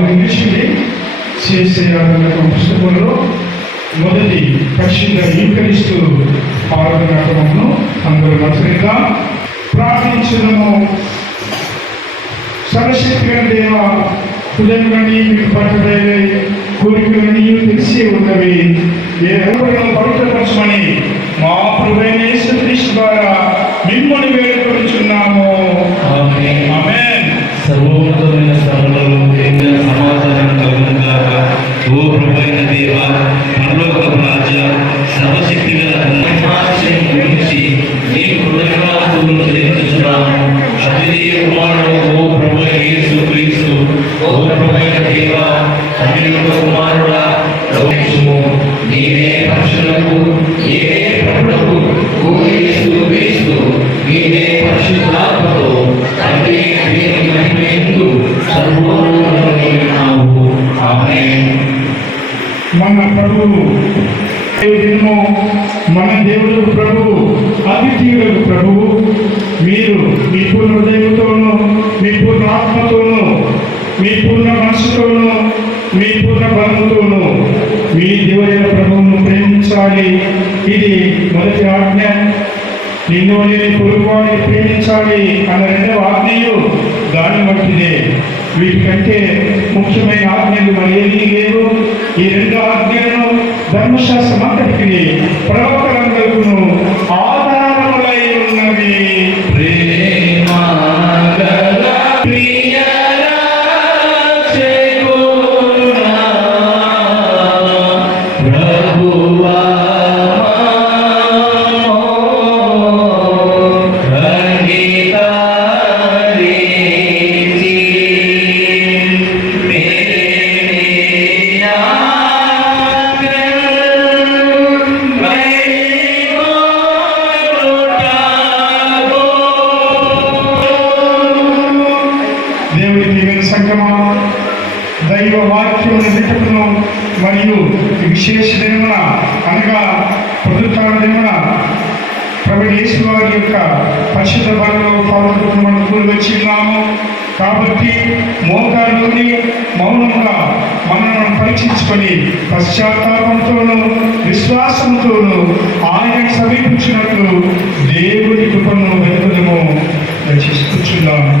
ఇంగ్లీష్ని చేసేయాలన్న పుస్తకంలో మొదటి పరిశుద్ధ ఈకరిస్తూ ఆరాధనాక్రమమును అందరూ నచ్చరిగా ప్రార్థించడము. సర్వశక్తిగా దేవ, హృదయంలోని మీకు పట్టబడే కోరికలన్నీ తెలిసే ఉన్నవి. ఏ ఎవరిని పవిత్రపరచమని మా ప్రభువైన యేసుక్రీస్తు ద్వారా మిమ్మల్ని వేడుకొనుచున్నాము. ఆమేన్. సర్వోన్నతమైన స్థలంలో సమాధానం కలుగునుగాక. ఓ ప్రభువైన దేవ, పరలోకపు రాజ, సర్వశక్తి గల గురించి నీకు కృతజ్ఞతాస్తుతులు చెల్లించుచున్నాము. అద్వితీయ కుమారుడు ఓ ప్రభువైన యేసుక్రీస్తు, ఓ ప్రభువైన దేవ, అభినవ కుమారుడా, లోకము నీవే పక్షులకు, నీవే ప్రభువులకు, ఓ యేసు క్రీస్తు, నీవే పరిశుద్ధాత్మతో తండ్రి మహిమయందు సర్వోన్నతమైనావు. ఆమేన్. మన ప్రభువు దినము, మన దేవుడు ప్రభువు, అద్వితీయుడు ప్రభువు. మీరు మీ పూర్ణ హృదయంతోనూ, మీ పూర్ణ ఆత్మతోనూ, మీ పూర్ణ మనసుతోనూ, మీ పూర్ణ బలముతోనూ మీ దేవుడైన ప్రభువును ప్రేమించాలి. ఇది మొదటి ఆజ్ఞ. నిన్ను నేను పొరుగువాడిని ప్రేమించాలి అన్న రెండవ ఆజ్ఞయు దాని వంటిదే. వీటికంటే ముఖ్యమైన ఆజ్ఞలు మరి ఏమీ లేవు. ఈ రెండు ఆజ్ఞలను ధర్మశాస్త్రం అంతటికి ప్రవక్తలందరూ ఆధారములై ఉన్నవి. దైవ వాక్యమును వింటును మరియు విశేష దినమున అనగా పునరుత్థాన దినమున ప్రభువైన యేసు వారి యొక్క పరిశుద్ధ బలలో పాల్గొని మనం కూడి వచ్చిన్నాము. కాబట్టి మోకాళ్ళుని మౌనంగా మనల్ని పరీక్షించుకొని పశ్చాత్తాపంతోనూ విశ్వాసంతోనూ ఆయన సమీపించినట్లు దేవుడి కృపను వెతుకుదము రక్షిస్తున్నాము.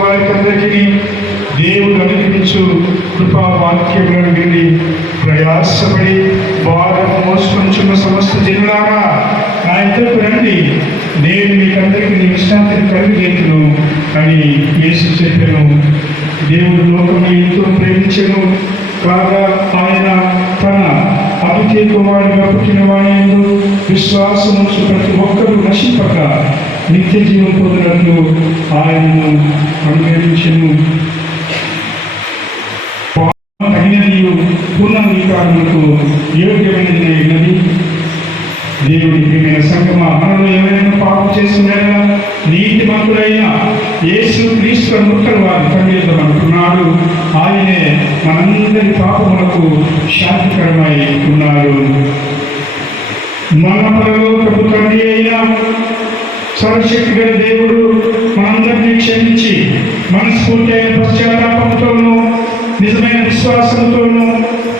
వారికి అందరికీ దేవుడు అనుగ్రహించు కృపా వాక్యములను విని ప్రయాసపడి భారం మోసుకొంచున్న సమస్త జనులారా నా ఇద్దరికి రండి, నేను మీకందరికీ విశ్రాంతిని కలిగేతును అని యేసు చెప్పాను. దేవుడు లోకము ఎంతో ప్రేమించెను కాగా ఆయన తన అతిథి కుమారుడిగా పుట్టిన వాడి యందు విశ్వాసము ప్రతి ఒక్కరూ నశింపక నిత్య జీవం పొందినట్లు ఆయనను అనుగ్రహించెను. తగినదియు పూర్ణాంగీకారములకు యోగ్యమైనది. దేవుడి ప్రియమైన సంగమా, మనలో ఎవరైనా పాపం చేస్తున్నారా నీతిమంతుడైన యేసు క్రీస్తు ముక్కలు వారి తండ్రి అంటున్నాడు. ఆయనే మనందరి పాపములకు శాంతికరమై ఉన్నాడు. మన పరలోకపు తండ్రి అయిన సర్వశక్తి గల దేవుడు మనందరినీ క్షమించి మనస్ఫూర్తి అయిన పశ్చాత్తాపంతోనూ నిజమైన విశ్వాసంతోనూ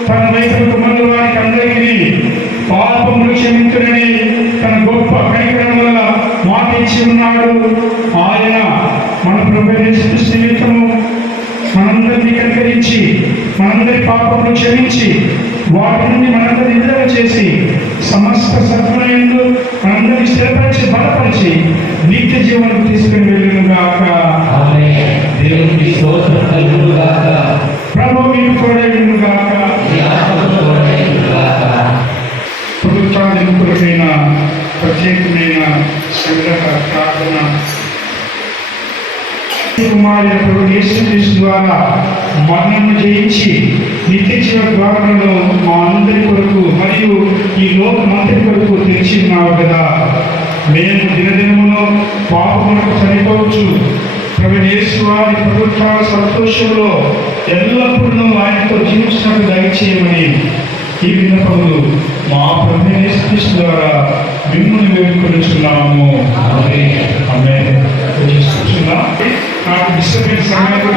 తన వైపు మంది వారికి అందరికీ పాపములు క్షమించునని తన గొప్ప కనికరం వల్ల మాట ఇచ్చి ఉన్నాడు. ఆయన మన ప్రభువైన యేసుక్రీస్తు నిమిత్తము మనందరినీ కనికరించి మనందరి పాపములు క్షమించి వాటి నుండి మనందరినీ విడుదల చేసి సమస్త సత్వయందు మనందరినీ స్థిరపరిచి బలపరిచి నిత్య జీవనం తీసుకుని వెళ్ళును గాక. దేవునికి స్తోత్రం కలుగును గాక. ప్రభు మీకు తోడైన గాక. ప్రభుత్వాధిపతులైన ప్రత్యేకమైన సంగ్రహ ప్రార్థన. కుమారుడు ప్రభు యేసుక్రీస్తు ద్వారా మరణము జయించి నిత్య జీవ ద్వారాలను మా అందరి కొరకు మరియు ఈ లోకమంతటి కొరకు తెరిచి ఉన్నావు కదా. మేము దినదినమును పాపములకు చనిపోవచ్చు. ప్రభు యేసు వారి ప్రభుత్వ సంతోషంలో ఎల్లప్పుడూ ఆయనతో జీవించినట్టు దయచేయమని ఈ విన్నపములు మా ప్రభు యేసుక్రీస్తు ద్వారా మిమ్మల్ని వేడుకొనుచున్నాము. నాకు డిస్టర్బెన్స్ సమయంలో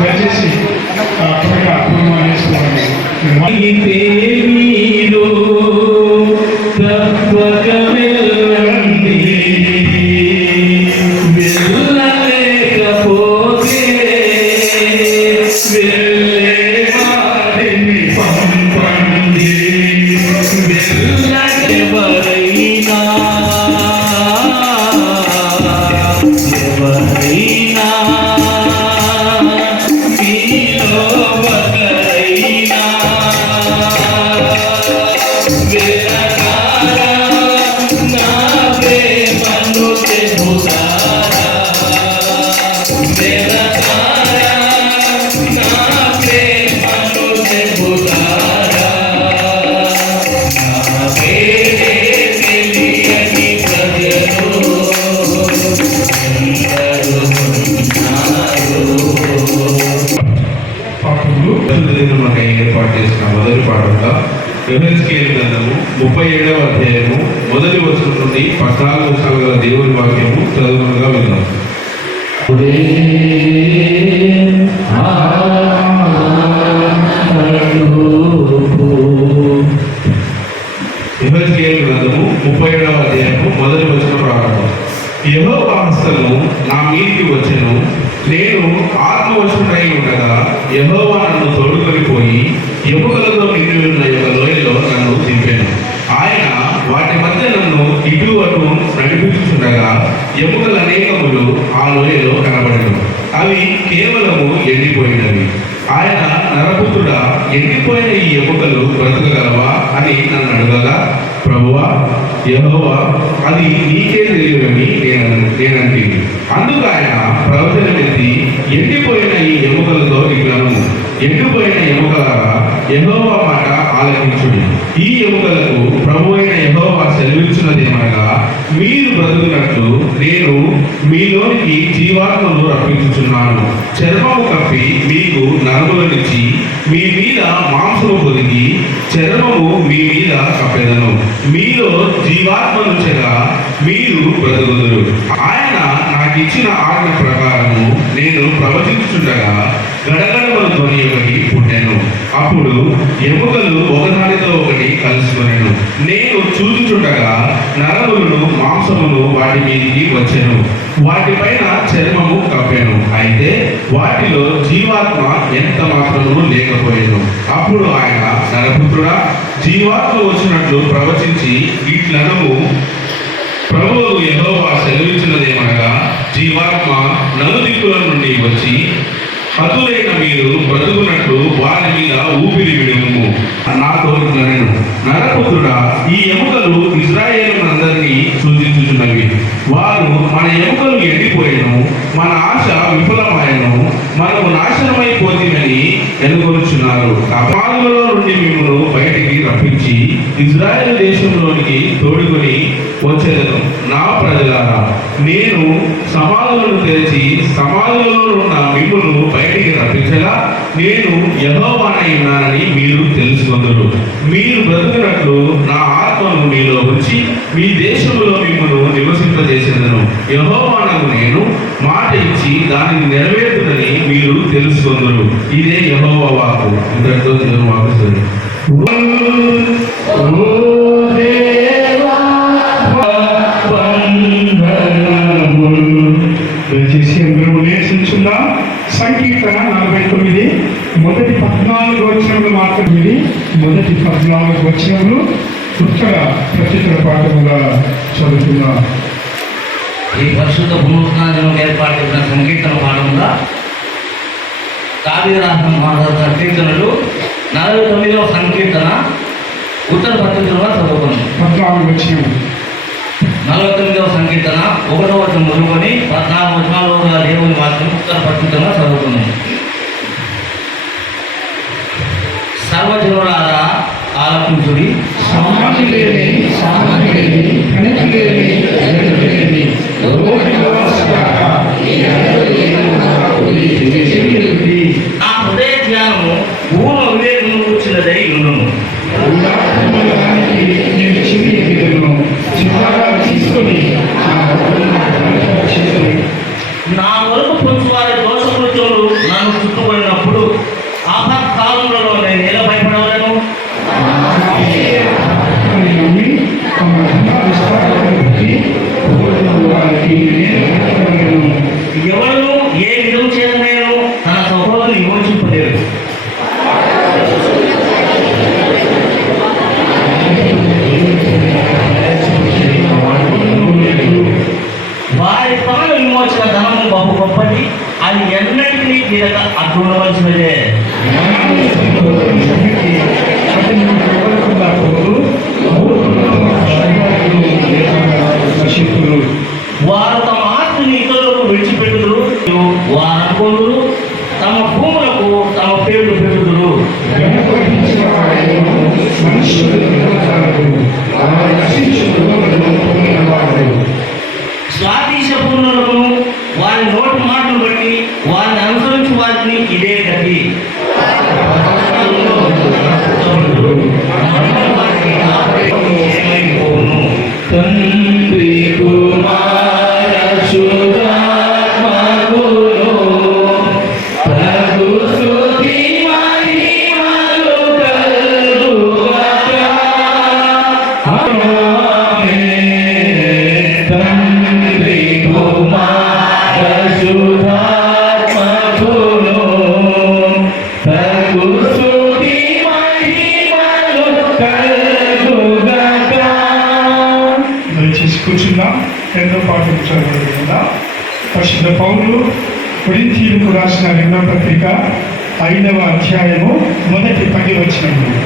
దయచేసి త్వరగా అపూర్వం చేసుకోండి. ఏర్పాటు చేసిన మొదటి పాఠంగా యెహెజ్కేలు గ్రంథము 37వ అధ్యాయము మొదటి వచనం నుండి 14 వచనాలు గల దేవుని వాక్యము చదువుగా విన్నాం. యెహెజ్కేలు గ్రంథము 37వ అధ్యాయము మొదటి వచనం ప్రారంభం. యెహోవా హస్తము నా మీదికి వచ్చెను, నేను ఆత్మవశుడై ఉండగా యెహోవా నన్ను తోడుకొని పోయి ఎముకలతో నిండి ఉన్న యొక్క లోయలో నన్ను దింపాను. ఆయన వాటి మధ్య నన్ను ఇటు అటు నడిపించుచుండగా ఎముకలు అనేకములు ఆ లోయలో కనబడను. అవి కేవలము ఎండిపోయినవి. ఆయన నరపుత్రుడా, ఎండిపోయిన ఈ ఎముకలు బ్రతకగలవా అని నన్ను అడగగా, ప్రభువా యెహోవా అది నీకే తెలియని నేనంటే. అందుకు ఆయన ప్రవచనమెత్తి, ఎండిపోయిన ఈ ఎముకలతో ఇట్లను, ఎండిపోయిన ఎముకలారా యెహోవా మాట ఆలకించుడి. ఈ ఎముకలకు ప్రభు అయిన యెహోవా సెలవిస్తున్నదేమనగా, మీరు బ్రతుకున్నట్లు నేను మీలోనికి జీవాత్మను రప్పించుచున్నాను. చర్మము కప్పి మీకు నరములనిచ్చి మీ మీద మాంసము పొదిగి చర్మము మీ మీద కప్పెదను. మీలో జీవాత్మనుంచగా మీరు బ్రతుకుదురు. ఆయన నాకు ఇచ్చిన ఆజ్ఞ ప్రకారము నేను ప్రవచించుచుండగా గడగడమల ధ్వని ఒకటి పుట్టెను. అప్పుడు ఎముకలు ఒకదానితో ఒకటి కలుసుకొనెను. నేను చూచుచుండగా నరములను మాంసమును వాటి మీదికి వచ్చెను. వాటిపైన చర్మము కప్పెను. అయితే వాటిలో జీవాత్మ ఎంత మాత్రము లేకపోయెను. అప్పుడు ఆయన, నరపుత్రుడా, జీవాత్మ వచ్చినట్లు ప్రవచించి ఇట్లనము, ప్రభువు యెహోవా సెలవిచ్చినదేమనగా, జీవాత్మ నలుదిక్కుల నుండి వచ్చి హతులైన మీరు బ్రతుకున్నట్లు వారి మీద ఊపిరి విడుము. నాతో ఇట్లనెను, నరపుత్రుడా, ఈ ఎముకలు ఇశ్రాయేలునందరినీ సూచించుచున్నవి. వారు, మన ఎముకలు ఎండిపోయెను, మన ఆశ విఫలమాయెను, మనము నాశనమైపోతీమని ఎనుకొనుచున్నారు. అపాదులలో నుండి మిమ్మల్ని బయటికి రప్పించి ఇజ్రాయేల్ దేశంలోనికి తోడుకొని వచ్చేదను. నా ప్రజలారా, నేను సమాధులను తెరిచి సమాధులలో ఉన్న మిమ్మును బయటికి రప్పించగా నేను యెహోవానై ఉన్నానని మీరు తెలుసుకొందురు. మీరు బ్రతుకున్నట్లు నా ఆత్మను మీలో ఉంచి మీ దేశంలో మిమ్మల్ని నివసింపజేసేదను. యెహోవానకు నేను మాట ఇచ్చి దానిని నెరవేరుతుందని మీరు తెలుసుకొందురు. ఇదే యెహోవా వాక్కు. ఇంతటితో దేవుని వాక్కు సరి. దయచేసి అందరూ లేచించుందాం. సంకీర్తన 49 మొదటి 14 వచనములు మాత్రమే. మొదటి 14 వచనములు ఉత్తర ప్రత్యుత్తర పాఠముగా చదువుతున్నాం. ఈ పరిశుద్ధ పునరుత్థానం ఏర్పాటు చేసిన సంకీర్తన పాఠంగా కావ్య రాసిన కీర్తనలు 49వ సంకీర్తన ఉత్తర పద్ధతిలో చదువుకున్నాం. 14 వచనములు 49వ సంకీర్తన 1వ వచనం మొదలుకొని 14 వచనాలుగా దేవుని వాక్యం ఉత్తర పద్ధతిలో చదువుకున్నాం. సర్వజనులారా ఆలకించుడి, సామాన్యులేని కనికలేని ఎడతెగని లోకనివాసులారా, ఈ ఎడతెగని చెవియొగ్గి నా హృదయ ధ్యానము భూమ వివేకము కూర్చున్నదై ఉండును. ఉదాహరణకి నేను చెవియొగ్గెదను. చివరగా తీసుకొని నా హృదయాన్ని చేతులు నా వరకు పొంచువారి దోషకృత్యములు నన్ను చుట్టుకున్నప్పుడు ఆపత్కాలంలో నేను ఎలా భయపడవలను? నమ్మి తమ ధర్మానుష్ఠానాలను బట్టి కోరుకున్న వారికి నేను భయపడను. ఎవరు ఏ విధం చేత నేను తన సహోదరుని విమోచింపలేరు. వారి పనుల విమోచన ధనము బహు గొప్పది, అది ఎన్నటికీ తీరక అడ్డుండవలసినదే. వారు తమ ఆస్తిని ఇతరులకు విడిచిపెట్టుదురు, వారు అనుకోదురు, తమ భూములకు తమ పేర్లు పెట్టుదురు. స్వాధీశపూర్ణులకు వారి నోటి మాటలు బట్టి వారిని అనుసరించి వారిని ఇదే గతి. తండ్రి కుమార శుద్ధాత్మకులు ప్రభు స్తుతి మహిమలు కలుగుగాక. ఆమేన్. తండ్రి కుమార శుద్ధాత్మకులు ప్రభు స్తుతి మహిమలు కలుగుగాక. దయచేసి కూర్చుందాం. ఎంతో పాఠం చదువుకుందాం. పరిశుద్ధ పౌలు కొరింథీయులకు రాసిన 2వ పత్రిక 5వ అధ్యాయము మొదటి 10 వచనములు.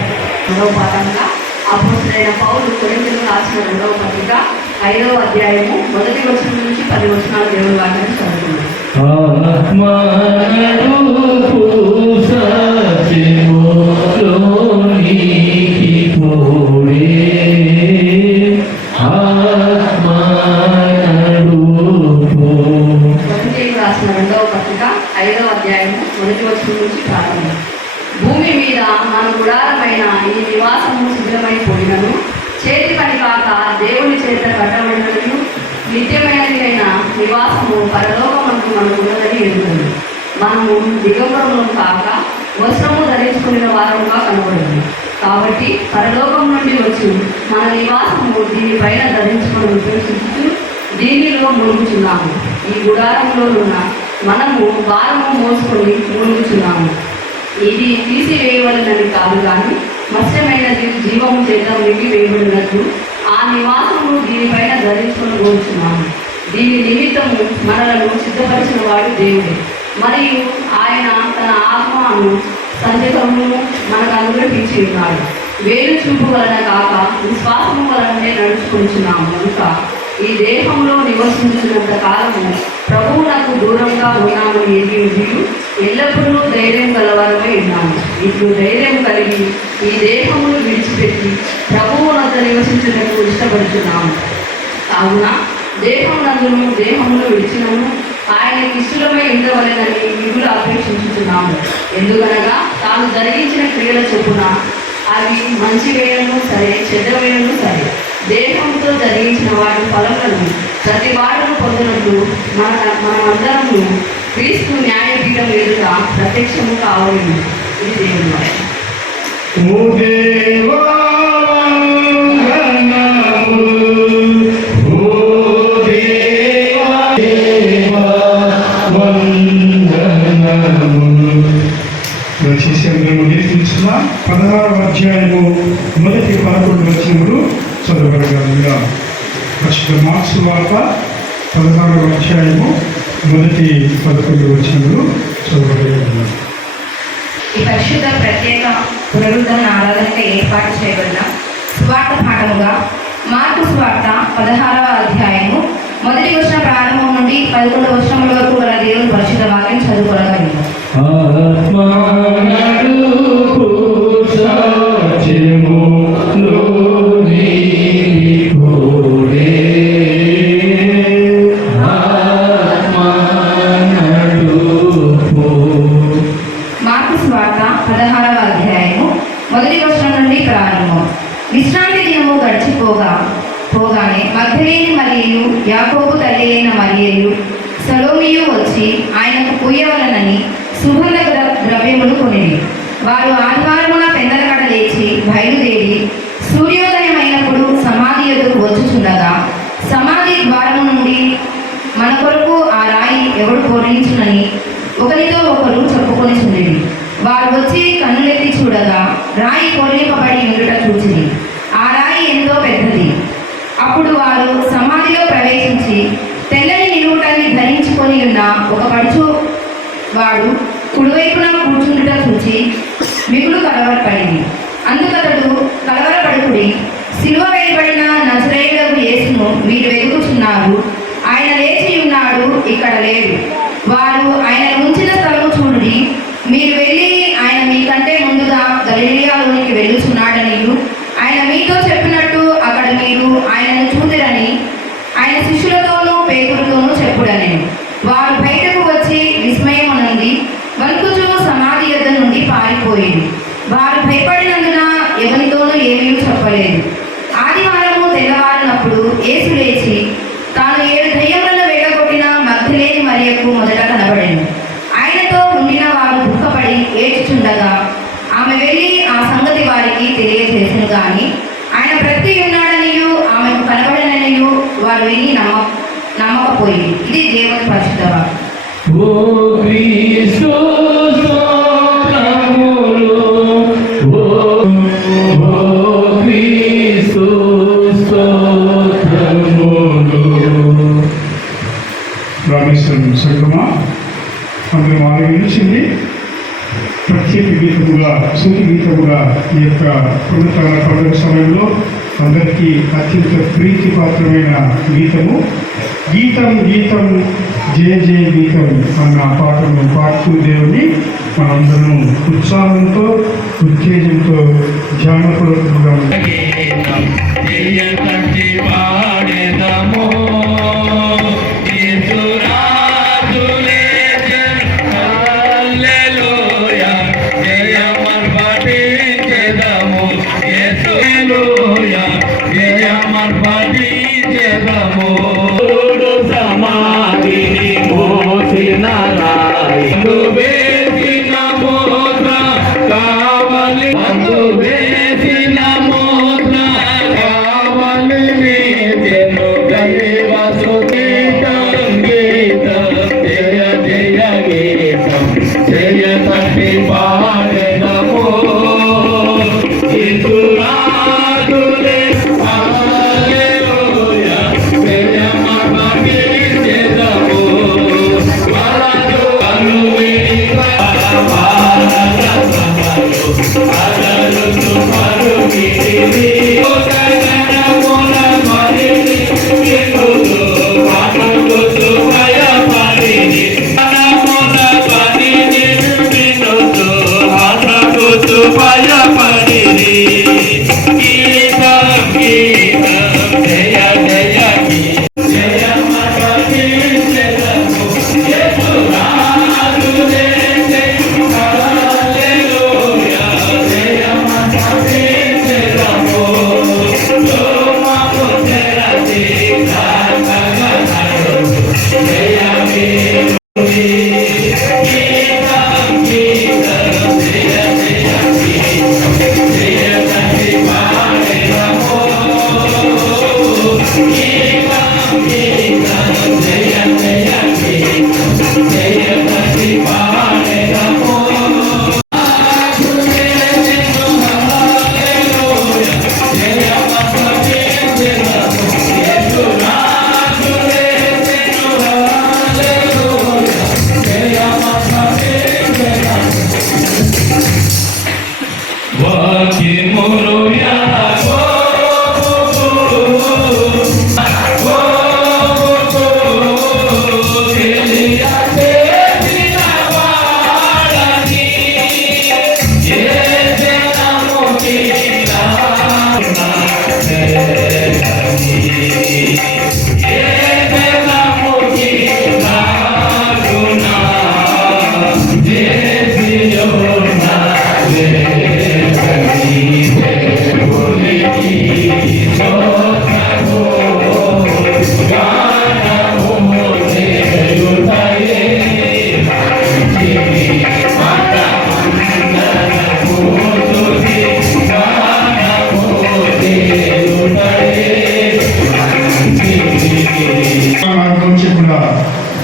రెండవ పాఠంగా అపోస్తలుడైన పౌలు కొరింథీయులకు రాసిన 2వ పత్రిక 5వ అధ్యాయము మొదటి వచనం నుంచి 10 వచనాలు దేవుని వాక్యాన్ని చదువుతున్నాం. ఆత్మనడుపు సత్యములోనికి పోడే, ఆత్మనడుపు. కొరింథీయులకు రాసిన 2వ పత్రిక 5వ అధ్యాయము మొదటి వచనం నుంచి ప్రారంభం. భూమి మీద మన గుడారమైన ఈ నివాసము శిథిలమైపోయినను చేతి పని కాక దేవుని చేత కట్టబడినను నిత్యమైనది అయిన నివాసము పరలోకమందు మనకు ఉన్నదని ఎదుగుతుంది. మనము దిగంబరము కాక వస్త్రము ధరించుకున్న వారముగా కనబడింది. కాబట్టి పరలోకం నుండి వచ్చి మన నివాసము దీనిపైన ధరించుకొని ఉపయోగించుతూ దీనిలో మునుగుచున్నాము. ఈ గుడారంలో ఉన్న మనము భారము మోసుకొని మునుగుచున్నాము. ఇది తీసివేయవలనని కాదు కానీ మత్స్యమైనది జీవము చేత మిగి వేయబడినట్టు ఆ నివాసము దీనిపైన ధరించుకొని పోచున్నాము. దీని నిమిత్తము మనలను సిద్ధపరిచిన వాడు దేవుడే. మరియు ఆయన తన ఆత్మను సందేహమును మనకు అనుగ్రహించి ఉన్నాడు. వేలు చూపు వలన కాక విశ్వాసము వలనే నడుచుకుంటున్నాము కనుక ఈ దేహంలో నివసించినంత కాలము ప్రభువునకు దూరంగా ఉన్నామని ఎరిగి ఎల్లప్పుడూ ధైర్యం గలవారమై ఉన్నాము. ఇప్పుడు ధైర్యం కలిగి ఈ దేహమును విడిచిపెట్టి ప్రభువునంత నివసించడానికి ఇష్టపడుతున్నాము. కావున దేహమును విడిచినము ఆయనకి ఇష్టమై ఉండవలెనని మిగులు అపేక్షించుతున్నాము. ఎందుకనగా తాను జరిగించిన క్రియల చొప్పున అవి మంచి వేయను సరే చెడ్డ వేయను సరే దేహంతో జరిగించిన వాటి ఫలములను ప్రతి వాడును పొందినట్లు మనమందరము క్రీస్తు న్యాయపీఠం ఎదుట ప్రత్యక్షము కావాలి. ఇది దేవుని వాక్యం. ఓ దేవా శిష్యులను నేర్పించిన 16వ అధ్యాయము మొదటి 11 వచనములు చదవగలగా పరిశుద్ధ మార్క్స్ వార్త 16వ అధ్యాయము మొదటి 11 వచనములు చదవగలగా. ఈ పరిశుద్ధ ప్రత్యేక పునరుద్ధరణ ఆరాధనకి ఏర్పాటు చేయబడిన స్వార్థ పాఠముగా మార్కు స్వార్థ 16వ అధ్యాయము మొదటి వచన ప్రారంభం నుండి 11వ వచనముల వరకు గల దేవుని పరిశుద్ధ వాక్యం చదువుకోగలిగాము. మార్కు స్వార్థ 16వ అధ్యాయము మొదటి వచనం నుండి ప్రారంభం. విశ్రాంతి దినము పోగానే మగ్దలేని మరియు యాకోబు తల్లి అయిన మరియయు సలోమియు వచ్చి ఆయనకు పూయవలనని సుగంధ ద్రవ్యములు కొనివి. వారు ఆదివారమున పెందలకడ లేచి బయలుదేరి సూర్యోదయం అయినప్పుడు సమాధి ఎదురు వచ్చుచుండగా సమాధి ద్వారము నుండి మన కొరకు ఆ రాయి ఎవడు పొర్లించునని ఒకరితో ఒకరు చెప్పుకొని చుండిరి. వారు వచ్చి కన్నులెత్తి చూడగా రాయి పొర్లింపబడి ఉండుట చూచిరి. ఆ రాయి ఎంతో పెద్దది. అప్పుడు వారు సమాధిలో ప్రవేశించి తెల్లని నిలువుటని ధరించుకొని ఉన్న ఒక పడుచు వాడు కుడివైపున కూర్చుండుట చూచి మిగులు కలవరపడింది. అందుకతడు కలవరపడుకుడి, సిలువ వేయబడిన నజరేయుడగు యేసును మీరు వెతుకుచున్నారు. ఆయన లేచి ఉన్నాడు, ఇక్కడ లేడు. వారు ఆయన ఉంచిన స్థలము చూడుడి. మీరు వెళ్ళి ఆయన మీకంటే ముందుగా గలిలయలోనికి వెళ్ళుచున్నాడనియు ఆయన మీతో చెప్పినట్టు అక్కడ మీరు ఆయనను చూదిరని ఆయన శిష్యులతోనూ పేతులతోనూ చెప్పుడని. వారు బయటకు వచ్చి విస్మయమునంది వణుకుచూ సమాధి యొద్ద నుండి పారిపోయింది. వారు భయపడినందున ఎవరితోనూ ఏమీ చెప్పలేదు. ఆదివారము తెల్లవారినప్పుడు యేసు లేచి తాను 7 దయ్యములను వేడగొట్టిన మగ్దలేని మరియకు మొదట కనబడెను. ఆయనతో ఉండిన వారు దుఃఖపడి ఏడ్చుచుండగా ఆమె వెళ్ళి ఆ సంగతి వారికి తెలియజేసెను. కానీ ఆయన బ్రతికి ఉన్నాడనియు ఆమెకు కనబడననియు వారు విని నమ్మకపోయింది. ఇది దేవుని పరిశుద్ధ వాక్యం. రామేశ్వరం సంగమా అందరం ఆలోచించింది. ప్రత్యేక గీతముగా సూటి గీతముగా ఈ యొక్క పునరుద్ధరణ పండుగ సమయంలో అందరికీ అత్యంత ప్రీతిపాత్రమైన గీతము గీతం గీతం జయ జయ గీతం అన్న పాటను పాడుతూ దేవుని మనందరం ఉత్సాహంతో ఉత్తేజంతో ధ్యానపూర్వకంగా సమాధిని మోసిన వేసిన మోద్ర కావాలి వేసిన మోద్ర కావాలి నీచెను దైవ స్తుతితం గీతం జయ జయ గీతం జయ పట్టి పాడెదము ఇసురాదులే హల్లెలూయా జయ మహిమ చేదము వలదు కనువిడి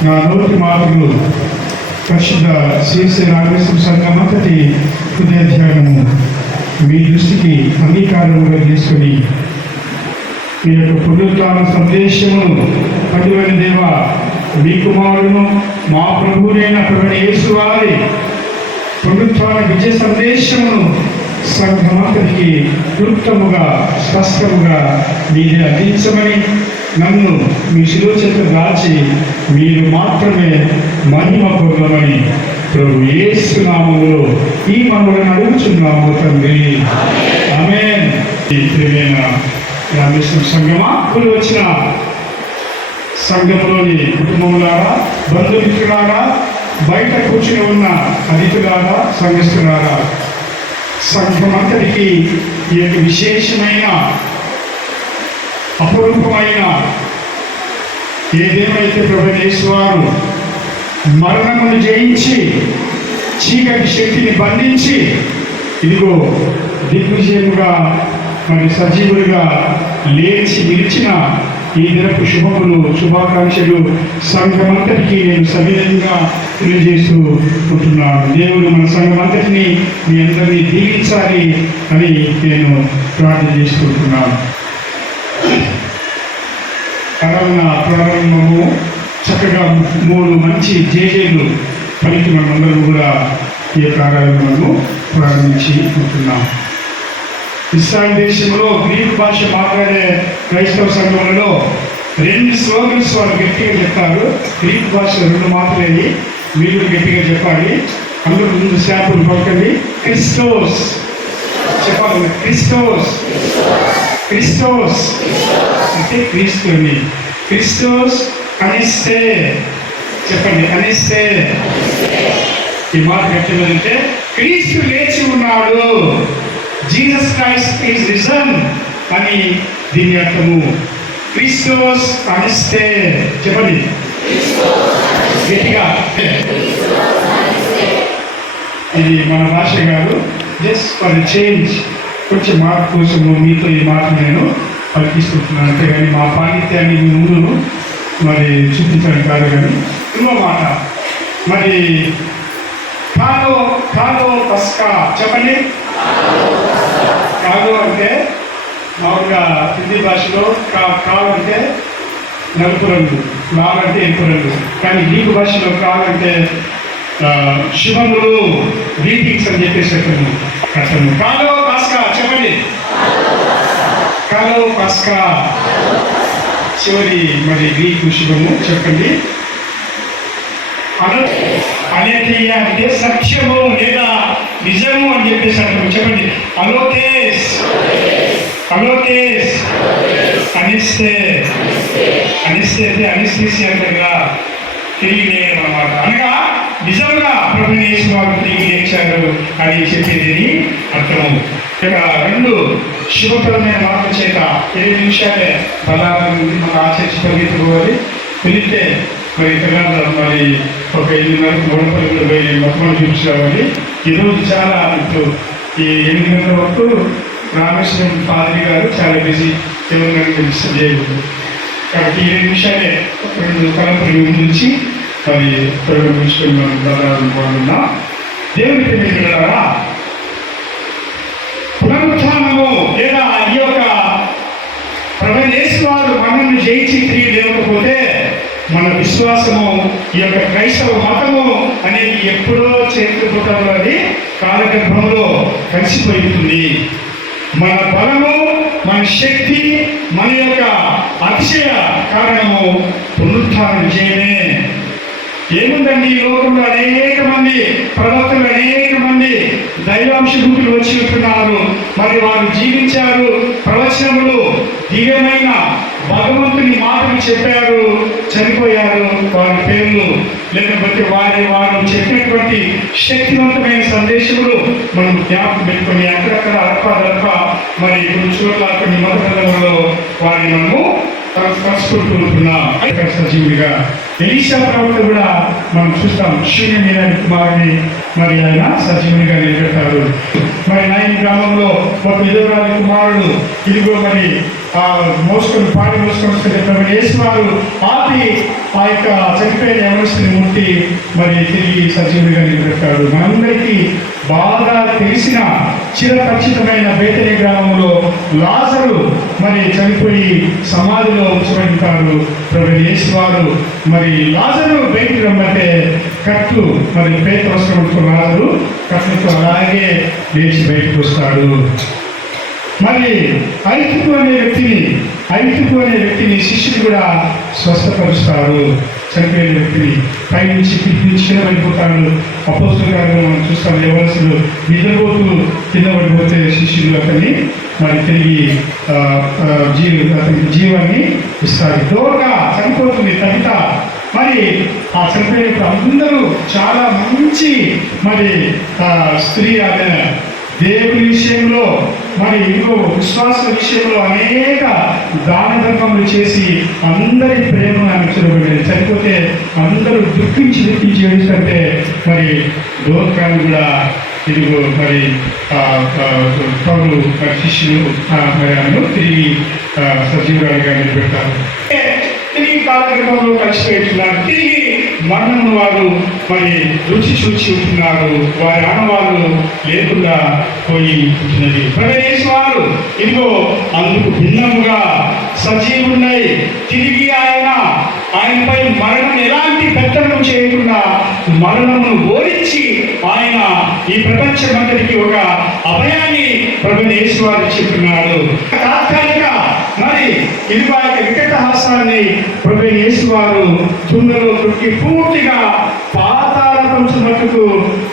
నా నోటి మాటలు పరిశుద్ధ శ్రీశ్రీ నాగేశ్వర సంఘం అంతటి హృదయ ధ్యానము మీ దృష్టికి అంగీకారముగా తీసుకొని మీ యొక్క పునరుత్థాన సందేశమును పదివని దేవ మీ కుమారుడును మా ప్రభువునైన ప్రభువైన యేసు వారి పునరుత్థాన విజయ సందేశమును సంఘమంతటికి క్లుప్తముగా స్పష్టముగా మీరే అందించమని నన్ను మీ శిలువ చేత దాచి మీరు మాత్రమే మహిమ పొందమని ప్రభు యేసు నామములో ఈ మనవులను అడుగుచున్నాము తండ్రి ఆమేన్. ప్రియమైన రామేశ్వర సంఘమా ఇప్పుడు వచ్చిన సంఘంలోని కుటుంబములారా, బంధుమిత్రులారా, బయట కూర్చుని ఉన్న అతిథులారా, సంఘస్థులారా, సంఘమంతటికి ఈ యొక్క విశేషమైన అపురూపమైన ఏదేమైతే ప్రభువైన యేసు వారు మరణమును జయించి చీకటి శక్తిని బంధించి ఇదిగో దిగ్విజయముగా మరి సజీవులుగా లేచి నిలిచిన ఈ దినపు శుభములు శుభాకాంక్షలు సంఘమంతటికి నేను సవినయంగా తెలియజేస్తూ ఉంటున్నాను. దేవుడు మన సంఘమంతటిని మీ అందరినీ దీవించాలి అని నేను ప్రార్థన చేసుకుంటున్నాను. ప్రారంభము చక్కగా 3 మంచి జేజేలు పలికి మనమందరం కూడా ఈ యొక్క ఆరాధనను ప్రారంభించి ఉంటున్నాం. ఇస్రాయల్ దేశంలో గ్రీకు భాష మాట్లాడే క్రైస్తవ సంఘములలో 2 స్లోగన్స్ వాళ్ళు గట్టిగా చెప్తారు. గ్రీకు భాష 2 మాత్రమే, మీరు గట్టిగా చెప్పాలి. అందరూ ముందు శాంపుల్ పలకండి. క్రిస్టోస్ చెప్పాలి. క్రిస్టోస్ క్రిస్టోస్ అంటే క్రీస్తుని. క్రిస్టోస్ అనిస్తే చెప్పండి. అనిస్తే ఈ మాట గట్టిదంటే క్రీస్తు లేచి ఉన్నాడు, జీసస్ క్రైస్ట్ ఈజ్ రిజన్ అని దీని అర్థము. క్రిస్టోస్ అనిస్తే చెప్పండి గట్టిగా. ఇది మన భాష కాదు, జస్ట్ ఫర్ చేంజ్, కొంచెం మార్పు కోసం మీతో ఈ మాట నేను పలికిస్తున్నాను. అంతేగాని మా పాండిత్యాన్ని మీ ముందు మరి చూపించడం కాదు. కానీ ఇంకో మాట, మరి కాలో కాలో పస్కా చెప్పండి. కాలో అంటే మామూలుగా హిందీ భాషలో కాలు అంటే నలుపు రంగు, లాల్ అంటే ఎరుపు రంగు. కానీ గ్రీకు భాషలో కాలు అంటే శుభములు, గ్రీటింగ్స్ అని చెప్పేసి అర్థము. కాలో పాస్కా చెప్పండి. కాలో పాస్కా చివరి మరి గ్రీకు శుభము చెప్పండి. అలేథియా అంటే సత్యము లేదా నిజము అని చెప్పేసి అర్థం. చెప్పండి. అలోకేస్, అలోకేస్, అనిస్తే, అనిస్తే అంటే అనిస్థిసి అంటారుగా, తిరిగి లేయడం అన్నమాట. అనగా నిజంగా ప్రభు యేసు వారు తిరిగి లేచారు అని చెప్పేది అర్థము. ఇక రెండు శుభప్రదమైన మార్పు చేత 8 నిమిషాలే బలాలను మన ఆచరించి పరిగెత్తుకోవాలి. వెళితే మరి తెలంగాణ మరి ఒక 8:30 గోడపల్లిలో పోయి మొత్తం చూపించాలి. ఈరోజు చాలా ఇప్పుడు ఈ 8 గంటల వరకు రామేశ్వరం పాదరి గారు చాలా బిజీ, తెలంగాణ డిస్టర్బ్ చేయలేదు. కాబట్టి 7 నిమిషాలే 2 తలంపులు నుంచి మరి త్వరగా చూసుకొని మనం బలాలనుకోవాలన్నా దేవుని ప్రేమికులారా, పునరుత్థానము లేదా ఈ యొక్క ప్రభు యేసు వారు మనల్ని జయించి తిరిగి లేకపోతే మన విశ్వాసము, ఈ యొక్క క్రైస్తవ మతము అనేది ఎప్పుడో చేతుపుటంలో అది కాలగర్భంలో కలిసిపోతుంది. మన బలము, మన శక్తి, మన యొక్క అతిశయ కారణము పునరుత్థాన విజయమే. ఏముందండి, ఈ లోకంలో అనేక మంది ప్రవక్తలు, అనేక మంది దైవాంశభూతులు వచ్చి ఉంటున్నారు. మరి వారు జీవించారు, ప్రవచనములు, దివ్యమైన భగవంతుని మాటలు చెప్పారు, చనిపోయారు. వారి పేర్లు లేకపోతే వారు చెప్పినటువంటి శక్తివంతమైన సందేశములు మనం జ్ఞాపకం పెట్టుకొని అక్కడక్కడ అల్ప మరి కొన్ని చోట్ల కొన్ని మతగ్రంథంలో వారిని మనము కలుసుకుంటూ ఉంటున్నాం. సజీవుడిగా ఎలీషా ప్రవక్త కూడా మనం చూస్తాం. శూన్యమైన కుమారుని మరి ఆయన సజీవునిగా నిలబెట్టారు. మరి నాయన గ్రామంలో ఒక విధవరాలి కుమారుడు ఇదిగో మరి మోసుకొని పాడి మోసుకొని యేసు వారు ఆపి ఆ యొక్క చనిపోయిన యవనస్తుని ముట్టి మరి తిరిగి సజీవుడిగా నిలబెట్టాడు. మనందరికీ బాగా తెలిసిన చిరపరిచితమైన బేతనీ గ్రామంలో లాజరు మరి చనిపోయి సమాధిలో ఉంచబడతారు. ప్రభు యేసు వారు మరి లాజరు బయటికి రమ్మంటే కట్టు మరి పేట వస్త్రం లాజరు కట్టుతో అలాగే లేచి బయటకు వస్తాడు. మరి ఐతుకు అనే వ్యక్తిని శిష్యుడు కూడా స్వస్థపరుస్తారు. చనిపోయిన వ్యక్తిని పైనుంచి కింద పడిపోతాడు. అపోస్తలుల గారు మనం చూస్తాం. యవనస్తులు నిద్రపోతూ కింద పడిపోతే శిష్యులు అతన్ని మరి తిరిగి అతనికి జీవాన్ని ఇస్తారు. దూరంగా చనిపోతుంది తగిత. మరి ఆ చనిపోయినప్పుడు అందరూ చాలా మంచి మరి స్త్రీ ఆమె దేవుని విషయంలో మరి ఇంకో విశ్వాస విషయంలో అనేక దాన ధర్మములు చేసి అందరి ప్రేమను ఆమె చూడబడింది. చనిపోతే అందరూ దుఃఖించి ఏడుస్తుంటే మరి లోకాన్ని కూడా ఇదిగో మరి పౌలు మరి శిష్యులు మరి ఆమెను తిరిగి సజీవురాలుగా నిలబెట్టారు. తిరిగి కాలగర్భంలో కలిసిపోతున్నారు. తిరిగి మరణం వారు మరి రుచి చూచి ఉంటున్నారు. వారి ఆనవాళ్ళు లేకుండా పోయి ఉంటున్నది. ప్రభు వారు ఇదిగో అందుకు భిన్నముగా సజీవున్నాయి. తిరిగి ఆయనపై మరణం ఎలాంటి పెత్తనం చేయకుండా మరణమును ఓడించి ఆయన ఈ ప్రపంచమంతటికి ఒక అభయాన్ని ప్రభు యేసు వారు చెప్తున్నాడు. తాత్కాలిక మరి ఇదిగో ఆ వికట హాసాన్ని ప్రభు యేసు వారు తుంగలో తొక్కి పూర్తిగా పాతాళ కొంచెం మట్టుకు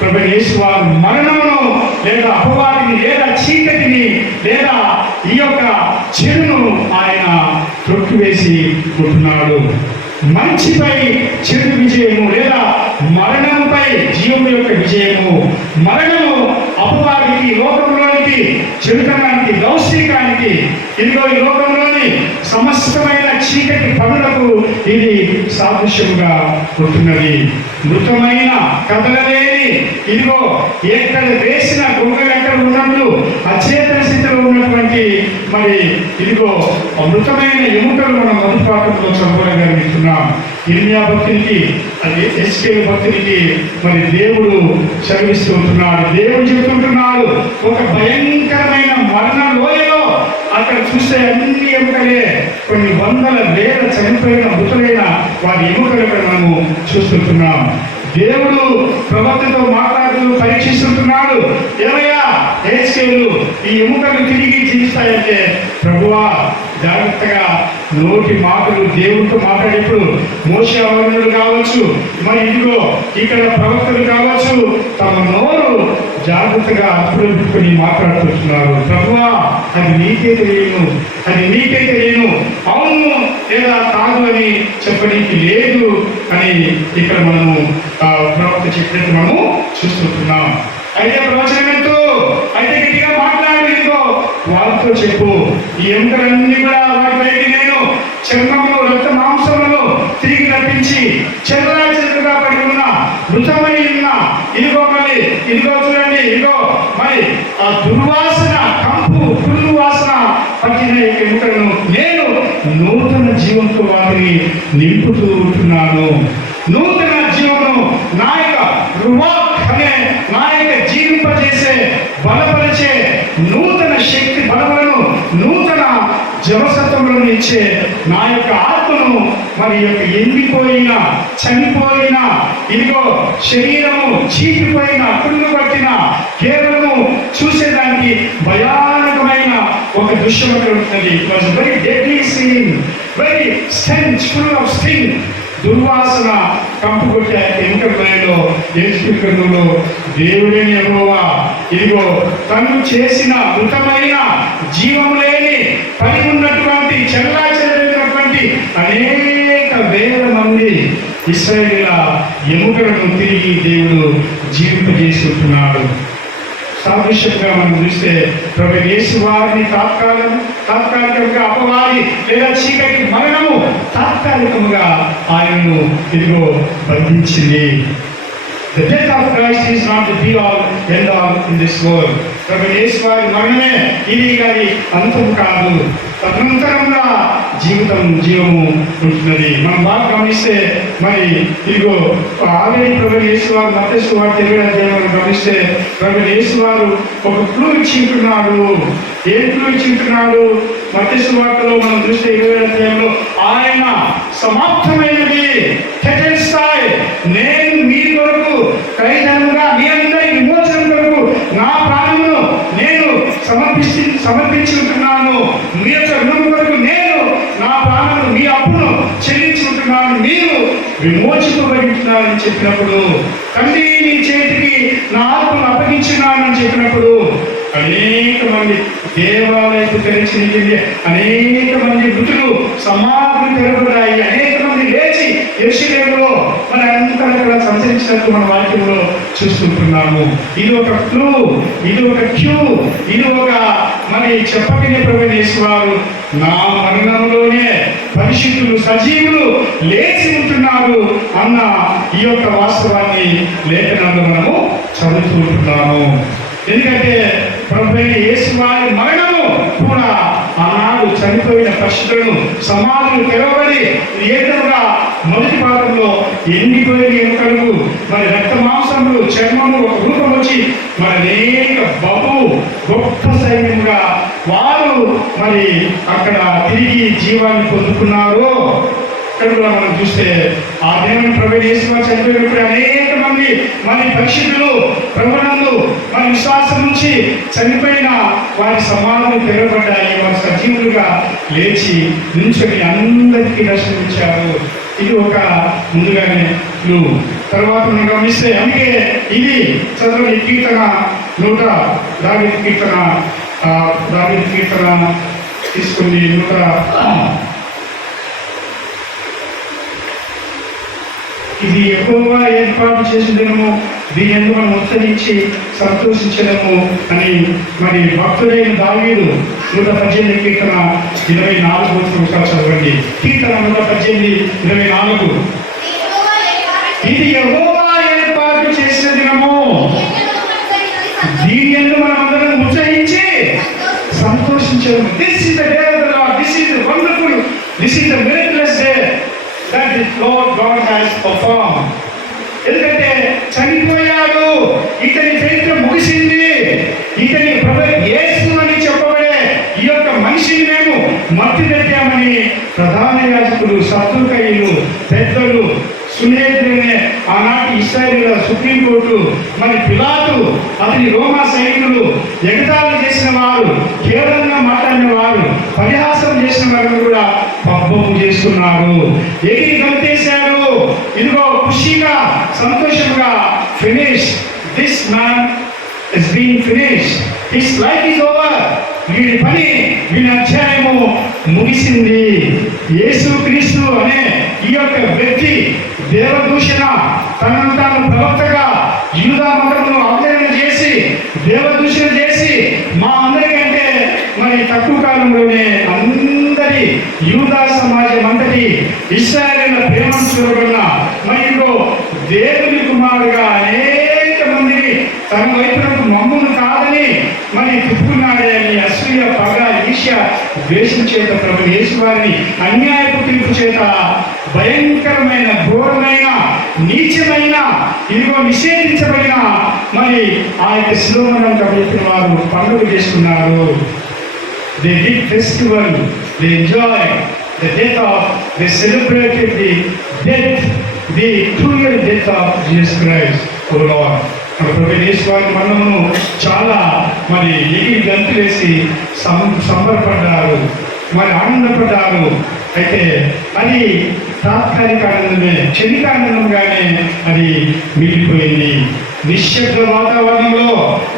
ప్రభు యేసు వారు మరణమును లేదా అపవాదిని లేదా చీకటిని లేదా ఈ యొక్క చెడును ఆయన తొక్కివేసి ఉంటున్నాడు. మంచిపై చెడు విజయము లేదా మరణంపై జీవుని యొక్క విజయము. మరణము అపవాదికి, లోకంలోనికి, చెడుతనానికి, దౌష్టికానికి, ఇదిగో ఈ లోకంలోని సమస్తమైన చీకటి పనులకు ఇది సాదృశ్యం. సాదృశ్యముగా ఉంటున్నది. మృతమైన కదలలేని, ఇదిగో ఎక్కడ వేసిన గొంగలు ఎక్కడ ఉన్నట్లు అచేతన స్థితిలో ఉన్నటువంటి మరి ఇదిగో మృతమైన ఎముకలు మనం మొదటి పాఠంలో చదవగలుగుతున్నాం. ఇర్మియా భక్తునికి, అది ఎస్కేల్ భక్తునికి మరి దేవుడు చదివిస్తూ ఉంటున్నాడు. దేవుడు చెబుతుంటున్నాడు, ఒక భయంకరమైన మరణ లోయలో అక్కడ చూస్తే అన్ని ఎముకలే, కొన్ని వందల వేల చనిపోయిన మృతులైన వారి ఎముకలు మనము చూస్తుంటున్నాం. దేవుడు ప్రవక్తతో మాట్లాడుతూ పరీక్షిస్తుంటున్నాడు. ఏమయ్యా హెచ్కేలు, ఈ ఎముకలు తిరిగి జీవిస్తాయంటే, ప్రభువా జాగ్రత్తగా నోటి మాటలు దేవుడితో మాట్లాడేప్పుడు మోషే అవరులు కావచ్చు, మరి ఇదిగో ఇక్కడ ప్రవక్తలు కావచ్చు, తమ నోరు జాగ్రత్తగా అప్పుడుకొని మాట్లాడుతుంటున్నారు. ప్రభువా అది నీకే తెలియను, అది నీకే తెలియను, అవును లేదా కాదు అని చెప్పడానికి లేదు అని ఇక్కడ మనము ప్రవక్త చెప్పినట్టు మనము చూస్తుంటున్నాం. అయితే ప్రవచనమెంతో అయితే గట్టిగా మాట్లాడలేదో వారితో చెప్పు, ఈ ఎముకలన్నీ కూడా వాటిపైకి నేను చర్మములు రక్త మాంసములను తిరిగి రప్పించి చెల్లాచెల్లుగా పడి ఉన్న మృతమై ఉన్న ఇదిగో మళ్ళీ ఇదిగో చూడండి, ఇదిగో మరి ఆ దుర్వాసన కంపు పురుగు వాసన పట్టిన ఎముకలను నేను నూతన జీవంతో వాటిని నింపుతూ ఉంటున్నాను. నూతన జీవము నా యొక్క రువాక్ అనే నా యొక్క జీవింపజేసే బలపరిచే నూతన శక్తి బలములను, నూతన జవసత్వములను ఇచ్చే నా యొక్క ఆత్మను మరి యొక్క ఎండిపోయిన చనిపోయిన ఇదిగో శరీరము చీకిపోయిన పురుగు పట్టిన కేవలము చూసేదానికి భయానకమైన ఒక దృశ్యం అక్కడ ఉంటుంది. It was very deadly scene, very stench, full of stink. దుర్వాసన కంపు కొట్టే ఎముకలో యేసుక్రీస్తులో దేవుడే యెహోవా ఇదిగో తను చేసిన మృతమైన జీవము లేని పని ఉన్నటువంటి చెల్లాచెదరైనటువంటి అనేక వేల మంది ఇశ్రాయేలీయుల ఎముకలను తిరిగి దేవుడు జీవింపజేసి ఉంటున్నాడు. సాదృశ్యంగా మనం చూస్తే ప్రభు యేసు వారిని తాత్కాలికంగా అపవాది లేదా చీకటి మరణము తాత్కాలికముగా ఆయనను ఇదిగో బంధించింది. The death of Christ is not the be all end all in this world. ప్రభు యేసు వారి మరణమే ఇది కానీ అంతము కాదు. తదనంతరంగా జీవము ఉంటున్నది. మనం బాగా గమనిస్తే మరి ఇదిగో ఆల్రెడీ ప్రభు యేసు వారు మత్తయి సువార్త 20వ అధ్యాయంలో గమనిస్తే ప్రభు యేసు వారు ఒక క్లూ ఇచ్చింటున్నాడు. ఏం క్లూ ఇచ్చింటున్నాడు? మత్తయి సువార్తలో మనం చూస్తే 20వ అధ్యాయంలో ఆయన సమాప్తమైనది తెటెల్స్తాయ్, నేను మీ కొరకు ఖైదనుగా మీ అందరి విమోచన కొరకు నా ప్రాణమును నేను సమర్పించి ఉంటున్నాను. మీ యొక్క రుణం కొరకు నేను నా ప్రాణమును మీ అప్పును చెల్లించి ఉంటున్నాను, మీరు విమోచింపబడుతున్నారని చెప్పినప్పుడు, తండ్రి నీ చేతికి నా ఆత్మను అప్పగించున్నానని చెప్పినప్పుడు అనేక మంది దేవాలయపు తెరిచింది, అనేక మంది మృతులు సమాధులు తెరబడ్డాయి, అనేక మంది లేచి యెరూషలేములో మరి అంతా కూడా సంచరించినట్టు మన వాక్యంలో చూస్తుంటున్నాము. ఇది ఒక క్లూ, ఇది ఒక క్యూ, ఇది ఒక మరి చెప్పకనే ప్రభు యేసువారు నా మరణంలోనే పరిశుద్ధులు సజీవులు లేచి ఉంటున్నారు అన్న ఈ యొక్క వాస్తవాన్ని లేఖనాల్లో మనము చదువుతూ ఉంటున్నాము. ఎందుకంటే ప్రభు యేసు వారి మరణము కూడా ఆనాడు చనిపోయిన పశువులను సమాధులు తెరవబడి ఏదైనా మొదటి భాగంలో ఎండిపోయిన ఎముకలు మరి రక్త మాంసములు చర్మము ఒక రూపం వచ్చి మరి అనేక గొప్ప సైన్యంగా వారు మరి అక్కడ తిరిగి జీవాన్ని పొందుకున్నారు. ఇక్కడ కూడా మనం చూస్తే ఆ దేవుని ప్రభు యేసు వారు చనిపోయినప్పుడు అనేక మంది మరి పరిశుద్ధులు ప్రభునందు మరి విశ్వాసం నుంచి చనిపోయిన వారి సమాధులు తెరవబడ్డాయి. వారి సజీవులుగా లేచి నిల్చొని అందరికీ దర్శనమిచ్చారు. ఇది ఒక ముందుగానే తర్వాత మనం గమనిస్తే అందుకే ఇది చదవని కీర్తన 100 దావీదు కీర్తన తీసుకుని 100 ఇది యెహోవా ఏర్పాటు చేసినము, దీని ఎందుకు మనం ఉత్తరించి సంతోషించడము అని మరి భక్తుడైన దావీదు 118 కీర్తన 24 ఒకసారి చదవండి. కీర్తన 118:24. ఇది యెహోవా ఏర్పాటు చేసిన దినము. దీని యందు మనమందరం ఉత్సహించి సంతోషించాము. This is the day of the Lord. This is the wonderful, this is the miraculous day that the Lord God has perform. ఎందుకంటే చనిపోయాడు, ఇతని చరిత్ర ముగిసింది, ఇతని ప్రభు యేసు అని చెప్పబడే ఈ యొక్క మనిషిని మేము మట్టి పెట్టామని ప్రధాన యాజకులు, సద్దుకయ్యులు, పెద్దలు, సున్నేతులనే ఆనాటి ఇశ్రాయేలీయుల సుప్రీంకోర్టు, మరి పిలాతు, అతని రోమా సైనికులు, ఎగతాళి చేసిన వారు, కేవలంగా మాట్లాడిన వారు, పరిహాసం చేసిన వారు కూడా పబ్బము చేస్తున్నారు, ఎగిరి గంతేశారు. ఇదిగో ఖుషిగా, సంతోషంగా, finish, this man is being finish, his life is over. వీడి పని, వీడి అధ్యాయము ముగిసింది. యేసుక్రీస్తు అనే ఈ యొక్క వ్యక్తి దేవదూషణ, తనను తాను ప్రవక్తగా యూదా మతమును అవహేళన చేసి, దేవదూషణ చేసి, మా అందరికంటే మరి తక్కువ కాలంలోనే అందరి యూదా సమాజం అంతటి ఇశ్రాయేలీయుల ప్రేమను చూడబడిన మరి ఇదిగో దేవుని కుమారుడుగా అనేక మందిని తన వైపునకు మమ్మును కాదని మరి తిప్పుకున్నాడే అని అసూయ, పగ, ఈర్ష్య, ద్వేషం చేత ప్రభు యేసు వారిని అన్యాయపు తీర్పు చేత భయంకరమైన, ఘోరమైన, నీచమైన, ఇదిగో నిషేధించబడిన మరి ఆ యొక్క శిలోమరణం కాబట్టి వారు పండుగ చేసుకున్నారు. They did festival, they enjoyed the death of, they celebrated the death, the cruel death of Jesus Christ, O Lord. ప్రభు యేసు వారి మరణమును చాలా మరి ఎగిరి గంతులేసి సంబరపడ్డారు, మరి ఆనందపడ్డారు. అయితే అది తాత్కాలిక ఆనందమే, క్షణిక ఆనందంగానే అది మిగిలిపోయింది. నిశ్శబ్ద వాతావరణంలో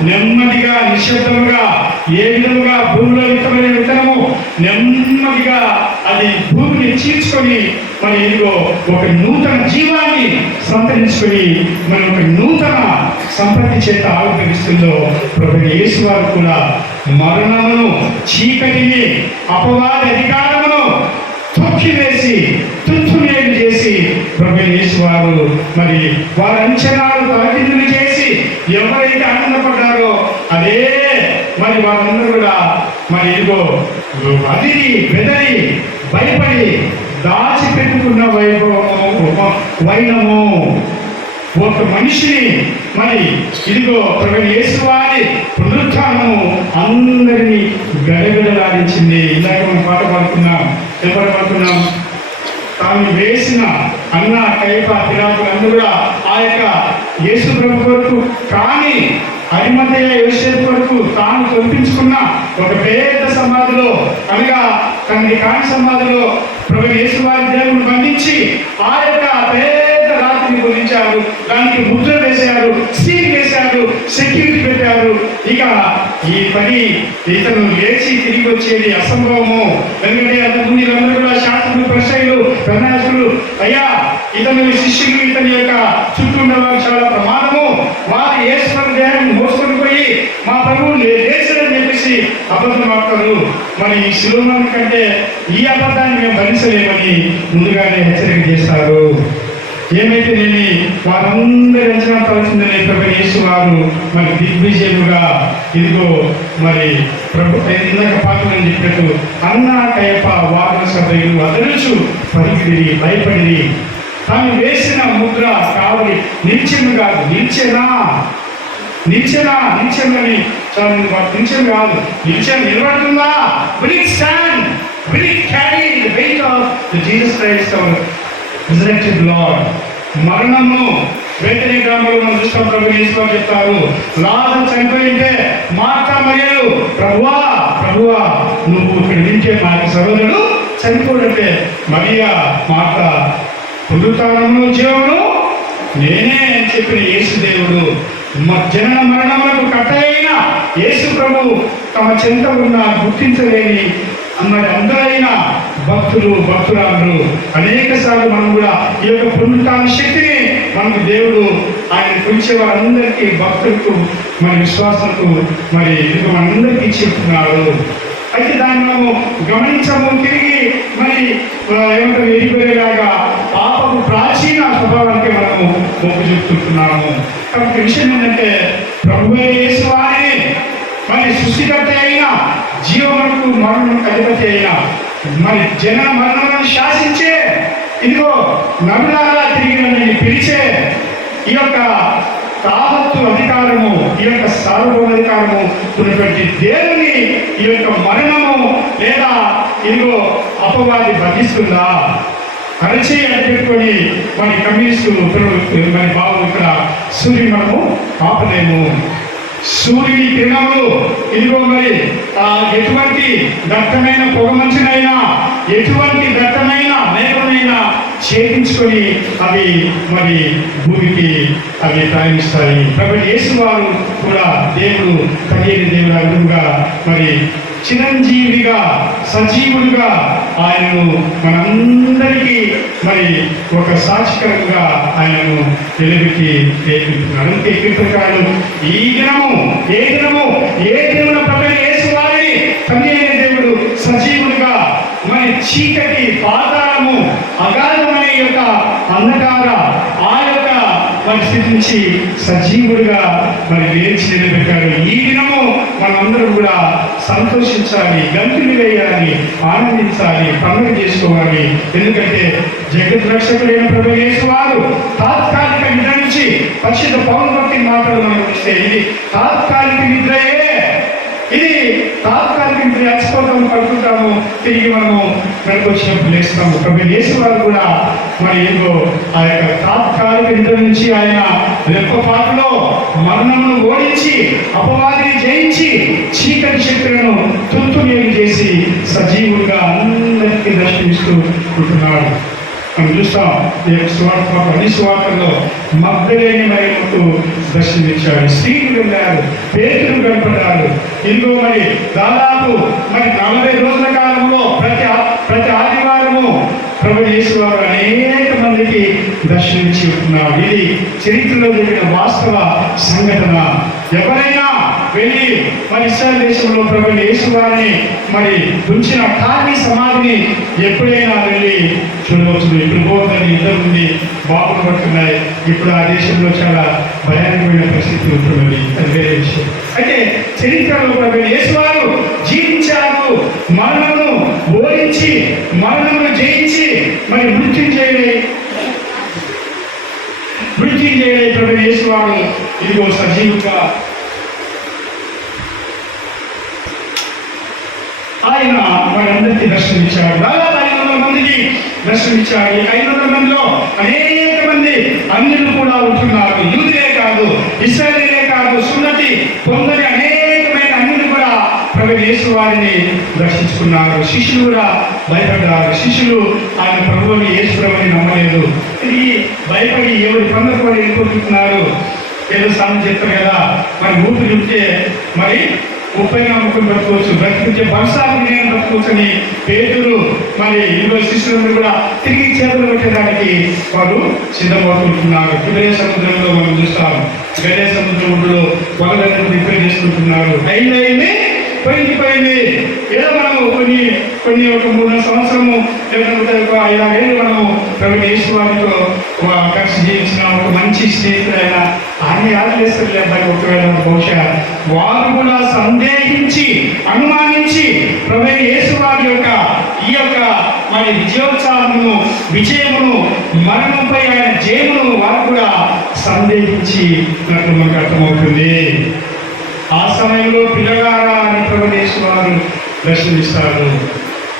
నెమ్మదిగా, నిశ్శబ్దముగా, ఏ విధముగా భూమిలో విత్తమైన విత్తనము నెమ్మదిగా అది భూమిని చీల్చుకొని మరి ఇదిగో ఒక నూతన జీవాన్ని సంతరించుకొని మరి ఒక నూతన సంపత్తి చేత ఆవిర్భవిస్తుందో ప్రభు యేసు వారు కూడా మరణమును, చీకటిని, అపవాద అధికారమును తొక్కివేసి తుత్తునేలు చేసి ప్రభు యేసు వారు మరి వారి అంచనాలు తలకిందులు చేసి ఎవరైతే ఆనందపడ్డారో అదే మరి వారందరూ కూడా మరి ఇదిగో అదిరి, బెదరి, భయపడి దాచిపెట్టుకున్న వైనము ఒక మనిషిని మరి ఇదిగో ప్రభు యేసు వారి పునరుత్థానము అందరినీ గడగడలాడించింది. ఇందాక మనం పాట పాడుకున్నాం, తాను వేసిన అన్న, కైప, పిలాతు అందరూ కూడా ఆ యొక్క యేసు ప్రభు కొరకు కానీ అరిమతయ్య యోసేపు కొరకు తాను కల్పించుకున్న ఒక పెద్ద సమాధిలో, అనగా తనకి కాని సమాధిలో ప్రభు యేసు వారి దేవుని బంధించి ఆ యొక్క పెద్ద రాత్రిని పొందించారు. దానికి ముద్ర వేశారు, సీల్ వేశారు, సెక్యూరిటీ పెట్టారు. ఇక ఈ పని ఇతను లేచి తిరిగి వచ్చేది అసంభవము. ఎందుకంటే అంతకు మీరందరూ కూడా శాస్త్రులు, పరిసయ్యులు, ప్రధానకులు, అయ్యా ఇతని శిష్యులు ఇతని యొక్క చుట్టూ ఉన్నవారు చాలా ప్రమాదము, వారు యేసు దేహాన్ని మోసుకొని పోయి మా ప్రభువు లేచారని చెప్పేసి అబద్ధం ఆడతారు. మరి ఈ శిలోమరణం కంటే ఈ అబద్ధాన్ని మేము భరించలేమని ముందుగానే హెచ్చరిక చేస్తారు. ఏమైతే నేను వారందరి అంచనా తలసిందని ప్రభు యేసు వారు మరి దిగ్విజయముగా ఇదిగో మరి ప్రభు ఇందాక పాత్రని చెప్పినట్టు అన్న, కయప, వాదన సభ్యులు అదరుచు పరిగిరి, భయపడి తాను వేసిన ముద్ర కావలి నిలిచెను కాదు, నిలిచెనని నిలిచెను కాదు, నిలబడుతుందా? Will it stand? Will it carry the weight of the Jesus Christ, our resurrected Lord? మరణము వేటని గ్రామంలో మనం చూస్తాం. ప్రభు యేసు వారు చెప్తారు, లాజరు చనిపోయింటే మార్తా మరియలు ప్రభువా నువ్వు ఇక్కడ నించే మా సహోదరుడు చనిపోడంటే మరియా, మార్తా పునరుత్థానమును జీవమును నేనే అని చెప్పిన యేసు దేవుడు, జనన మరణములకు కట్టయిన యేసు ప్రభు తమ చెంత ఉన్న గుర్తించలేని మరి అందరైన భక్తులు, భక్తురాలు అనేక సార్లు మనం కూడా ఈ యొక్క పునరుత్థాన శక్తిని మనకు దేవుడు ఆయన పిలిచే వారందరికీ, భక్తులకు, మరి విశ్వాసులకు మరి మనందరికీ చెప్తున్నారు. అయితే దాన్ని మనము గమనించము, తిరిగి మరి ఏమంటారు ఎరిపోయేలాగా పాపపు ప్రాచీన స్వభావానికి మనము మొక్కు చూపుతున్నాము. కాబట్టి విషయం ఏంటంటే ప్రభు యేసు వారిని మరి సృష్టికర్త అయిన జీవములకు మరణములకు అధిపతి అయిన మరి జన మరణములను శాసించే ఇదిగో నరులారా తిరిగి నన్ను పిలిచే ఈ యొక్క తాహత్తు అధికారము, ఈ యొక్క సార్వభౌమాధికారము ఉన్నటువంటి దేవుని ఈ యొక్క మరణము లేదా ఇదిగో అపవాది బంధిస్తుందా? అరచి పెట్టుకొని మరి కమ్యూనిస్టు మరి బాబు ఇక్కడ సూర్యుని మనము ఆపలేము. సూర్యుని కిరణములు ఇదిగో మరి ఎటువంటి దట్టమైన పొగమంచునైనా ఎటువంటి దట్టమైన మేఘమైనా ఛేదించుకొని అవి మరి భూమికి అవి ప్రయాణిస్తాయి. కాబట్టి యేసు వారు కూడా దేవుడు కలిగిన దేవుడు అడుగుగా మరి చిరంజీవిగా సజీవుడిగా ఆయనను మనందరికీ మరి ఒక సాక్షికరంగా ఆయనను నిలబెట్టి నేర్పిస్తున్నాడు. అందుకే కీర్తనకారులు ఏ దినమున ప్రభు యేసు వారిని తండ్రి అయిన దేవుడు సజీవుడిగా మరి చీకటి పాతాళము అగాధమనే యొక్క అంధకార ఆ యొక్క మరి స్థితి నుంచి సజీవుడిగా మరి లేచి నిలబెట్టాడు. ఈ దినము మనమందరం కూడా సంతోషించాలి, గంతులు వేయాలి, ఆనందించాలి, పండుగ చేసుకోవాలి. ఎందుకంటే జగత్ రక్షకుడైన ప్రభు యేసు వారు తాత్కాలిక నిద్ర నుంచి పరిశుద్ధ పౌలు భక్తి మాటలు మనం చూస్తే ఇది తాత్కాలిక నిద్రయే. ఇది తాత్కాలిక నిద్ర అలసిపోతాము, పడుకుంటాము, తిరిగి మనము వెనక్కి వచ్చినప్పుడు లేస్తాము. ప్రభు యేసు వారు కూడా మరి ఏదో ఆ యొక్క తాత్కాలిక నిద్ర నుంచి ఆయన రెప్పపాటులో మరణమును ఓడించి అపవాదిని జయించి చీకటి శక్తులను తుత్తునేలు చేసి సజీవులుగా అందరికీ దర్శనమిస్తూ ఉంటున్నాడు. మనం చూస్తాం అన్ని స్వార్థంలో మగ్ధలేని మరియమ్మకు దర్శనమిచ్చాడు. స్త్రీలు వెళ్ళారు, పేతులు కనపడ్డారు. ఇదిగో మరి దాదాపు మరి 40 రోజుల కాలంలో ప్రతి ఆదివారము ప్రభు యేసు వారు అనేక మందికి దర్శనమిచ్చి ఉంటున్నాడు. ఇది చరిత్రలో జరిగిన వాస్తవ సంఘటన. ఎవరైనా వెళ్ళి మరి ఇశ్రాయేలు దేశంలో ప్రభు యేసు వారిని మరి ఉంచిన ఖాళీ సమాధిని ఎప్పుడైనా వెళ్ళి చూడవచ్చు. ఇప్పుడు పోతుందని ఇద్దరు నుండి బాబులు పడుతున్నాయి. ఇప్పుడు ఆ దేశంలో చాలా భయానకమైన పరిస్థితి ఉంటున్నది. అది వేరే విషయం. అయితే చరిత్రలో ప్రభు యేసు వారు జీవించారు, మరణమును ఓడించి మరణమును జయించి మరి మృత్యుంజయుడై ప్రభు యేసు వారు ఇదిగో సజీవుగా ఆయన మనందరికీ దర్శనమిచ్చాడు. దాదాపు 500 మందికి దర్శనమిచ్చాడు. 500 మందిలో అనేక మంది అన్యులు కూడా ఉంటున్నారు. యూదులే కాదు, ఇశ్రాయేలీలే కాదు, సున్నతి పొందని అనేకమైన అన్యులు కూడా ప్రభు యేసు వారిని దర్శించుకున్నారు. శిష్యులు కూడా భయపడ్డారు. శిష్యులు ఆయన ప్రభువుని యేసు ప్రభుని నమ్మలేదు. ఇది భయపడి ఎవరి పనులకు వారు వెళ్ళిపోతున్నారు. ఏదో సామెత చెప్తారు కదా, మరి ఊపిరి ఉంటే మరి 30 నమ్మకం బ్రతుకోవచ్చు, బ్రతికించే భవిష్యత్తు నేను బ్రతుకోవచ్చని పేతురు మరి 20 శిష్యులను కూడా తిరిగి చేతులు పెట్టడానికి వారు సిద్ధమవుతుంటున్నారు. తిబెరియా సముద్రంలో మనం చూస్తాం. గలిలయ సముద్రంలో వలలను రిపేర్ చేసుకుంటున్నారు. అయింది పోయింది. ఏదో మనము కొన్ని ఒక 3 సంవత్సరము లేకపోతే ఒక 5-6 ఏళ్ళు మనము ప్రభు యేసు వారితో కలిసి జీవించిన ఒక మంచి స్నేహితుడైన అన్ని ఆలోచిస్తారు. అబ్బాయి ఒకవేళ బహుశా వారు కూడా సందేహించి అనుమానించి ప్రభు యేసు వారి యొక్క ఈ యొక్క మరి విజయోత్సాహమును విజయమును మరణంపై ఆయన జయమును వారు కూడా సందేహించి మనకు అర్థమవుతుంది. ఆ సమయంలో పిల్లగారా అని ప్రభు యేసు వారు దర్శనమిస్తారు.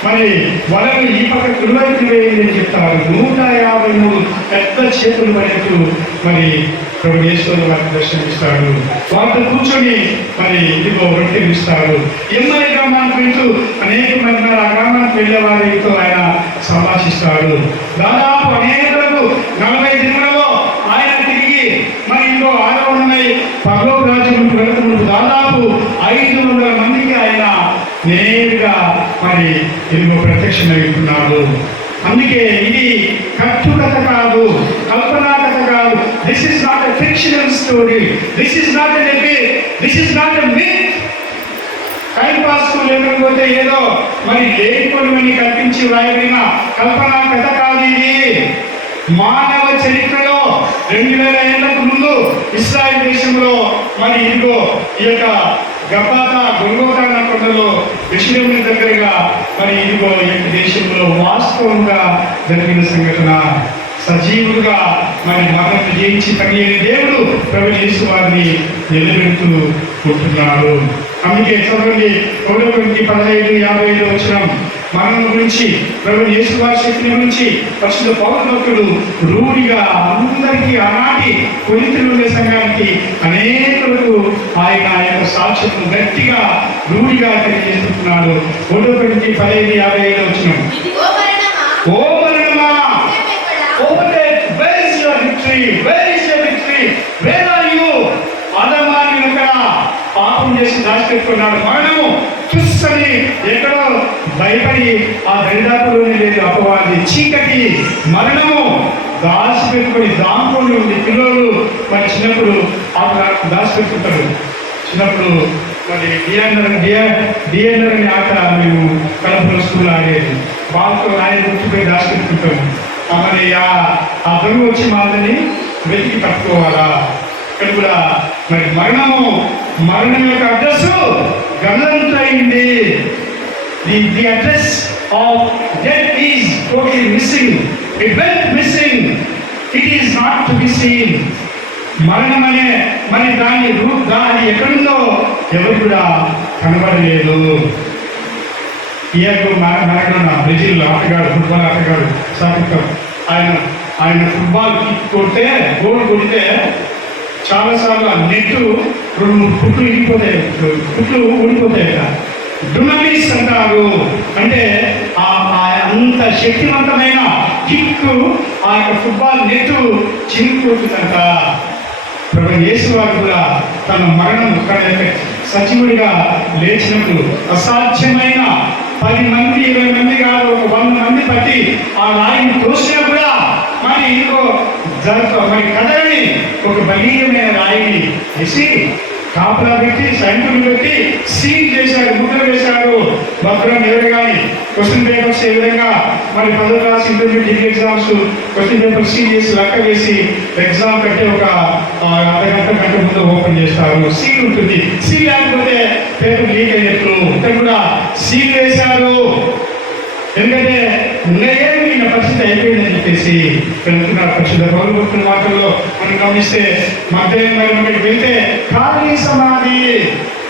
మరి వలను ఈ పక్క కుడివైపు వేయండి అని చెప్తారు. 153 పెద్ద చేతులు పడేట్టు మరి ప్రభు యేసు వారికి దర్శనమిస్తాడు. వారితో కూర్చొని మరి ఇదిగో రొట్టెలు ఇస్తారు. ఎమ్మై గ్రామానికి వెళ్తూ అనేక మంది ఆ గ్రామానికి వెళ్ళే వారితో ఆయన సంభాషిస్తాడు. దాదాపు అనేకులకు 40 దినాలలో ఆయన తిరిగి మరి ఇంకో ఆరోహణమై పరలోక రాజ్యములకు వెళుతున్నప్పుడు దాదాపు 500 మందికి ఆయన నేరుగా మరి ఇదిగో ప్రత్యక్షమవుతున్నాడు. అందుకే ఇది కట్టుకథ కాదు, కల్పనా కథ కాదు. This is not a fictional story, this is not a epic, this is not a myth. Time pass కు లేకపోతే ఏదో మరి లేనిపోని కల్పించి రాయబడిన కల్పనా కథ కాదు ఇది. మానవ చరిత్రలో 2000 ఏళ్లకు ముందు ఇస్రాయల్ దేశంలో మరి ఇదిగో ఈ యొక్క గబాతా గొల్గోతా కొండలో యెరూషలేము దగ్గరగా మరి ఇదిగో ఈ యొక్క దేశంలో వాస్తవంగా జరిగిన సంఘటన. సజీవుడుగా మరి మరణం జయించి తగిన దేవుడు ప్రభువు యేసు వారిని నిలబెడుతూ ఉంటున్నాడు. అందుకే చదవండి 1 కొరింథీ 15:55 వచనం. మరణం గురించి ప్రభువు యేసు వారి శక్తిని గురించి పరిశుద్ధ పౌలు భక్తుడు రూఢిగా అందరికీ ఆనాటి కొరింథీయులు ఉండే సంఘానికి అనేకులకు ఆయన యొక్క సాక్ష్యం గట్టిగా రూఢిగా తెలియజేస్తున్నాడు. 1 కొరింథీ 15:55 వచనం. ఓ మరణమా, where is your victory? Where is your victory? Where are you? ఆదమాని ఇక్కడ పాపం చేసి దాచిపెట్టుకున్నాడు. మరణము చూస్తని ఎక్కడో భయపడి ఆ దరిదాపులోనే లేదు అపవాది. చీకటి మరణము దాచిపెట్టుకొని దాంట్లోనే ఉంది. పిల్లలు మరి చిన్నప్పుడు దాచిపెట్టుకుంటారు. చిన్నప్పుడు మరి డిఎన్ఆర్ అనే ఆట మేము కడపలో స్కూల్ ఆడేది. బాల్తో ఆయన గుర్తుపోయి దాచిపెట్టుకుంటాము. మరి ఆ దొంగ వచ్చి మాదని వెతికి పట్టుకోవాలా. ఇక్కడ కూడా మరి మరణం యొక్క అడ్రస్ గల్లంతైంది. The address of death is totally missing. It went missing. It is not to be seen. మరణం అనే మరి దాని ఎక్కడుందో ఎవరు కూడా కనబడలేదు. ఇయర్కు మరణం బ్రెజిల్ ఆటగాడు, ఫుట్బాల్ ఆటగాడు సాకిస్తాం. ఆయన ఫుట్బాల్ కొడితే గోల్ కొడితే చాలాసార్లు ఆ నెట్ 2-3 కుట్లు ఊడిపోతాయి. డునమిస్ అంటారు. అంటే అంత శక్తివంతమైన కిక్ ఆ యొక్క ఫుట్బాల్ నెట్ చిరిగిపోతుందంట. ప్రభువు యేసు వారు కూడా తన మరణం సజీవుడిగా లేచినప్పుడు అసాధ్యమైన 10 మంది 20 మంది కాదు, ఒక 100 మంది పట్టి ఆ రాయిని తోసినా కూడా మరి ఇంకో మరి కదలని ఒక బలీయమైన రాయిని వేసి కాపలా పెట్టి సైనికులు పెట్టి సీల్ చేశారు, ముద్ర వేశారు. భద్రం ఎవరు కానీ క్వశ్చన్ పేపర్స్ ఏ విధంగా మరి 10వ class intermediate degree exams question paper seal చేసి లెక్క వేసి ఎగ్జామ్ కంటే ఒక గంట ముందు ఓపెన్ చేస్తారు. సీల్ ఉంటుంది. సీల్ లేకపోతే పేపర్ లీక్ అయినట్లు ఇక్కడ కూడా సీల్ వేశారు. ఎందుకంటే ఉన్న పరిస్థితి అయిపోయిందని చెప్పేసి వెళ్తున్నారు. పరిశుద్ధ పౌలు భక్తుల మాటల్లో మనం గమనిస్తే మధ్యాహ్నం వెళ్తే ఖాళీ సమాధి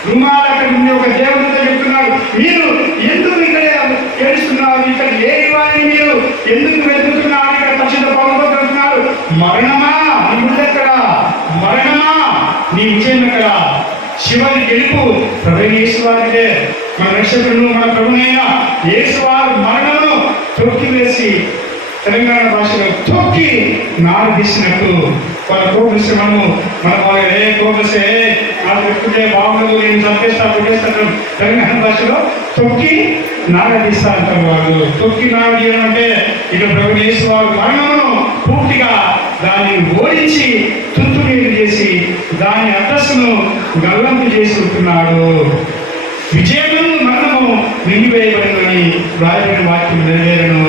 రుమాలు అక్కడ ఉండి ఒక దేవుడితో చెప్తున్నాడు, మీరు ఎందుకు ఇక్కడ ఏడుస్తున్నారు? ఇక్కడ లేని వారిని మీరు ఎందుకు వెతుకుతున్నారు? ఇక్కడ పరిశుద్ధ పౌలు భక్తులు అంటున్నారు, మరణమా నీ ముందెక్కడ? మరణమా నీ విజయం ఎక్కడ? శివుని గెలుపు ప్రభువైన యేసు వారిదే. మన రక్షకుడు మన ప్రభువైన యేసు వారు మరణమును తొక్కివేసి తెలంగాణ భాషలో తొక్కి నాడు తీసినట్టు వాళ్ళ కోపలిస్తే మన కోపలిస్తే నాకు పెట్టుకుంటే బాగుండదు, నేను చంపేస్తా కొట్టేస్తాను. తెలంగాణ భాషలో తొక్కి నాడ తీస్తా అంటారు వాళ్ళు. తొక్కి నాడు తీయడం అంటే ఇక ప్రభువైన యేసు వారు మరణమును పూర్తిగా దాన్ని ఓడించి తుత్తునీరు చేసి దాని అడ్రస్ను గల్లంతు చేసుకుంటున్నాడు. విజయము మరణము మింగివేయబడినని రాయబడిన వాక్యం నెరవేరను.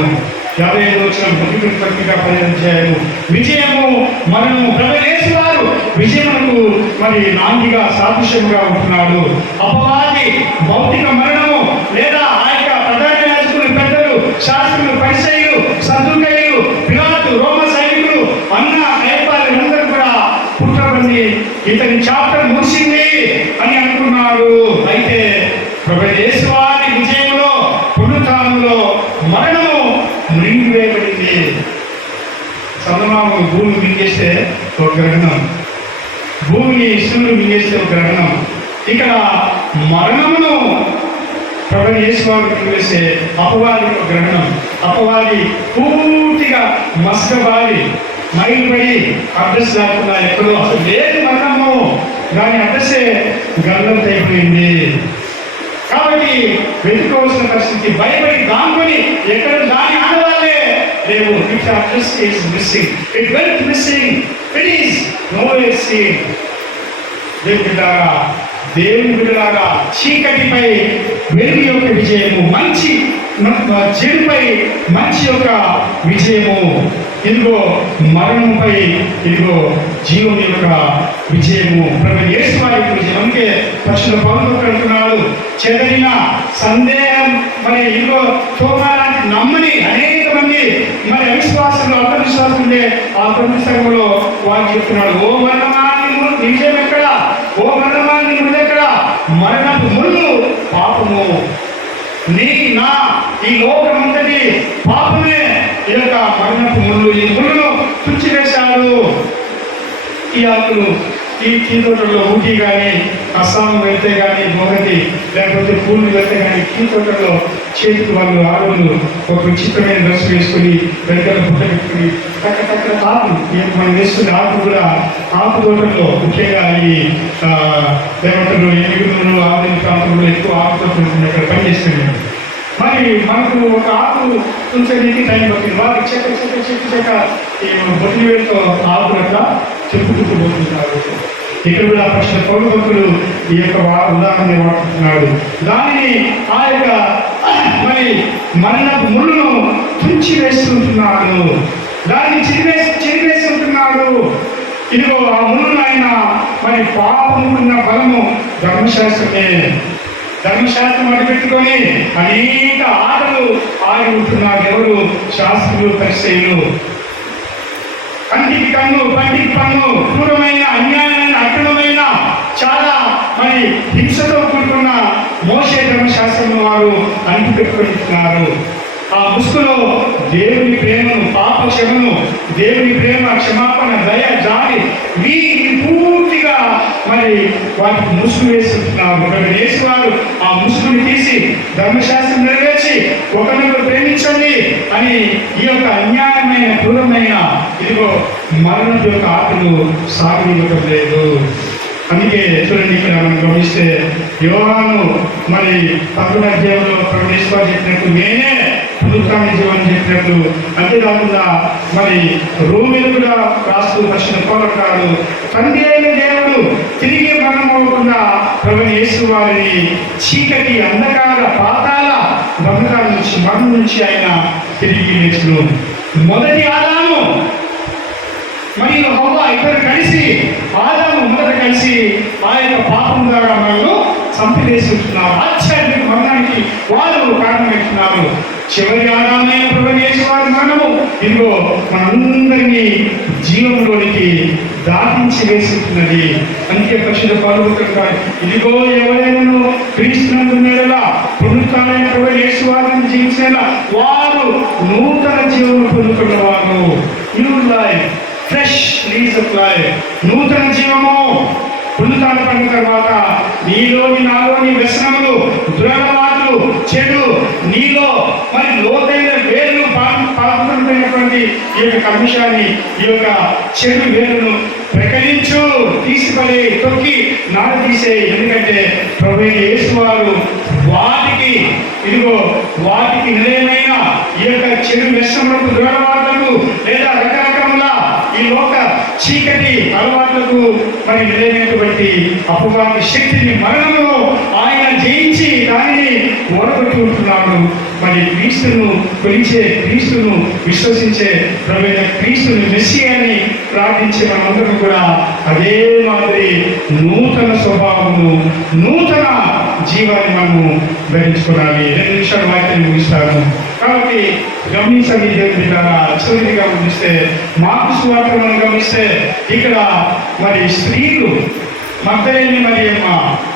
55వ వచనం పత్రిక 10వ అధ్యాయము. విజయము మరణము ప్రభువైన యేసు వారు విజయమునకు మరి నాందిగా సాదృశ్యముగా ఉంటున్నాడు. అపవాది భౌతిక మరణము లేదా ఆ యొక్క ప్రధాన యాజకులు, పెద్దలు, శాస్త్రులు, పరిసయ్యులు, సద్దుకయ్యులు, పిలాతు, రోమ సైనికులు అన్న కైపాలందరూ కూడా పుట్టబడి ఇతని చాప్టర్ ముగిసింది అని అనుకున్నారు. అయితే ప్రభువైన యేసు వారి విజయంలో పునరుత్థానంలో మరణము మృంగివేయబడింది. చంద్రమామ భూమి మింగేస్తే ఒక గ్రహణం, భూమిని సూర్యుడు మింగేస్తే ఒక గ్రహణం. ఇక్కడ మరణమును ప్రభువైన యేసు వారు మింగేస్తే అపవాది ఒక గ్రహణం. అపవాది పూర్తిగా మస్కబారి మైలుపడి అడ్రస్ లేకుండా ఎక్కడో అసలు లేదు మరణము, దాని అడ్రస్సే గల్లంత అయిపోయింది. కాబట్టి వెతుకోవాల్సిన పరిస్థితి, భయపడి దాంకొని ఎక్కడ దాని ఆడవాళ్ళే లేవు. It address is missing, it went missing, it is nowhere seen. దేవుని బిడ్డలారా చీకటిపై వెలుగు యొక్క విజయము, మంచి చెడుపై మంచి యొక్క విజయము. ఇదిగో మరణంపై ఇదిగో జీవం యొక్క విజయము ప్రభు యేసు వారి యొక్క విజయం. అందుకే పరిశుద్ధ పౌలు అంటున్నాడు, చెదరిన సందేహం మరి ఇదిగో తోమాలాంటి నమ్మని అనేక మంది మరి అవిశ్వాసులు అంధవిశ్వాసం ఉండే ఆ పుస్తకంలో వారు చెప్తున్నాడు, ఓ మరణమా నీ విజయం ఎక్కడ, ఓ మరణమా నీ మృతి ఎక్కడ, మరణపు ముళ్ళు పాపము, నీ నా ఈ లోకమంతటి పాపమే ఈ యొక్క మరణపు ముళ్ళు, ఈ ముళ్ళను తుంచివేశాడు. ఈ ఆకులు ఈ తోటల్లో ఊటీ కానీ అస్సాం వెళ్తే కానీ మొదటి లేకపోతే పూలు వెళ్తే కానీ తోటల్లో చేతికి వాళ్ళు ఆడవాళ్ళు ఒక విచిత్రమైన డ్రెస్ వేసుకొని వెనకాల పుట్ట పెట్టుకుని టక్క ఆకులు మనం వేసుకునే ఆకు కూడా ఆకు తోటల్లో ముఖ్యంగా ఈ ఏమంటారు ఎనిమిది ఆదిన ప్రాంతంలో ఎక్కువ ఆకు తోటలు ఉంటుంది, అక్కడ పనిచేస్తున్నాయి. మరి మనకు ఒక ఆకు ఉంచడానికి టైం పడుతుంది. వారికి చెక్క ఈ బొట్టిన వేడితో ఆకులట్లా చెప్పుకుంటూ పోతుంటారు. ఇక్కడ కూడా ప్రశ్న పౌరులు ఈ యొక్క ఉదాహరణ వాడుతున్నాడు. దానిని ఆ యొక్క మరి మరణపు ముళ్ళను తుంచి వేస్తుంటున్నాడు, దాన్ని చిరివేస్తుంటున్నాడు. ఇదిగో ఆ ముళ్ళను ఆయన మరి పాపమున్న బలము ధర్మశాస్త్రమే. ధర్మశాస్త్రం అడ్డుపెట్టుకొని అనేక ఆటలు ఆడి ఉంటున్నారు. ఎవరు? శాస్త్రులు, పరిచయులు. కంటికి కన్ను, పంటికి పన్ను, క్రూరమైన అన్యాయమైన అక్రమమైన చాలా మరి హింసతో కూడుకున్న మోషే ధర్మశాస్త్రం వారు అంటిపెట్టుకుంటున్నారు. ఆ ముసుగులో దేవుని ప్రేమను, పాప క్షమను, దేవుని ప్రేమ, క్షమాపణ, దయ, జాలి వీటిని పూర్తిగా మరి వాటికి ముసుగు వేస్తున్నారు. వేసేవారు ఆ ముసుగుని తీసి ధర్మశాస్త్రం నెరవేర్చి ఒకరినొకరు ప్రేమించండి అని ఈ యొక్క అన్యాయమైన క్రూరమైన ఇదిగో మరణం యొక్క ఆటలు సాగనివ్వటం లేదు. అందుకే చూడండి, ఇక్కడ మనం గమనిస్తే యోహాను మరి 11వ అధ్యాయంలో ప్రవేశించాలని చెప్పినట్టు, నేనే పునరుత్థాన జీవనం చెప్పినట్టు, అంతేకాకుండా మరి రోమిలు కూడా రాస్తూ వచ్చిన పోరాటాలు తండ్రి అయిన దేవుడు తిరిగి మరణమవ్వకుండా ప్రభుని యేసు వారిని చీకటి, అంధకార, పాతాల బంధకాల నుంచి, మరణం నుంచి ఆయన తిరిగి లేచును. మొదటి ఆదాము మరియు హవ్వ ఇద్దరు కలిసి, ఆదాము మొదట కలిసి ఆ యొక్క పాపం ద్వారా మనల్ని చంపివేస్తున్నారు. ఆశ్చర్య మరణానికి వారు కారణమవుతున్నారు. చివరి ఆదామైన ప్రభుని యేసు వారి మరణము ఇదిగో మనందరినీ జీవంలోనికి దాటించి వేస్తున్నది. అందుకే పరిశుద్ధ పౌలు ఇదిగో ఎవరైనా క్రీస్తునందు మేడలా పునరుత్థానమైన ప్రభుని యేసు వారిని జీవించేలా వారు నూతన జీవనం పొందుకున్నవారు. New life, fresh lease of life, నూతన జీవము పునరుత్థాన పడిన తర్వాత నీలోని నాలోని వ్యసనములు, దురలవాట్లు, చెడు నీలో మరి లోతైన వేరును పాల్గొంటున్నటువంటి ఈ యొక్క కమిషాన్ని, ఈ యొక్క చెడు వేరును ప్రకటించు, తీసిపడి తొక్కి నాడు తీసే. ఎందుకంటే ప్రభువైన యేసు వారు వాటికి ఇదిగో వాటికి నిలయమైన ఈ యొక్క చెడు వ్యసనములకు, దురలవాట్లకు లేదా రకరకముల ఈ లోక చీకటి అలవాట్లకు మరి నిలైనటువంటి అపవాది శక్తిని, మరణమును ఆయన జయించి దానిని ఓడగొట్టి ఉంటున్నాడు. మరి క్రీస్తును కొలిచే, క్రీస్తును విశ్వసించే ప్రభువైన క్రీస్తుని మెస్సియాని ప్రార్థించే మనందరం కూడా అదే మాదిరి నూతన స్వభావము, నూతన జీవాన్ని మనము ధరించుకోవాలి. 2 నిమిషాలు వాక్యాన్ని ముగిస్తాను. కాబట్టి గమనించండి దేవుని ద్వారా చివరిగా గమనిస్తే, మార్కు సువార్త మనం గమనిస్తే ఇక్కడ మరి స్త్రీలు మగ్దలేని మరియమ్మ,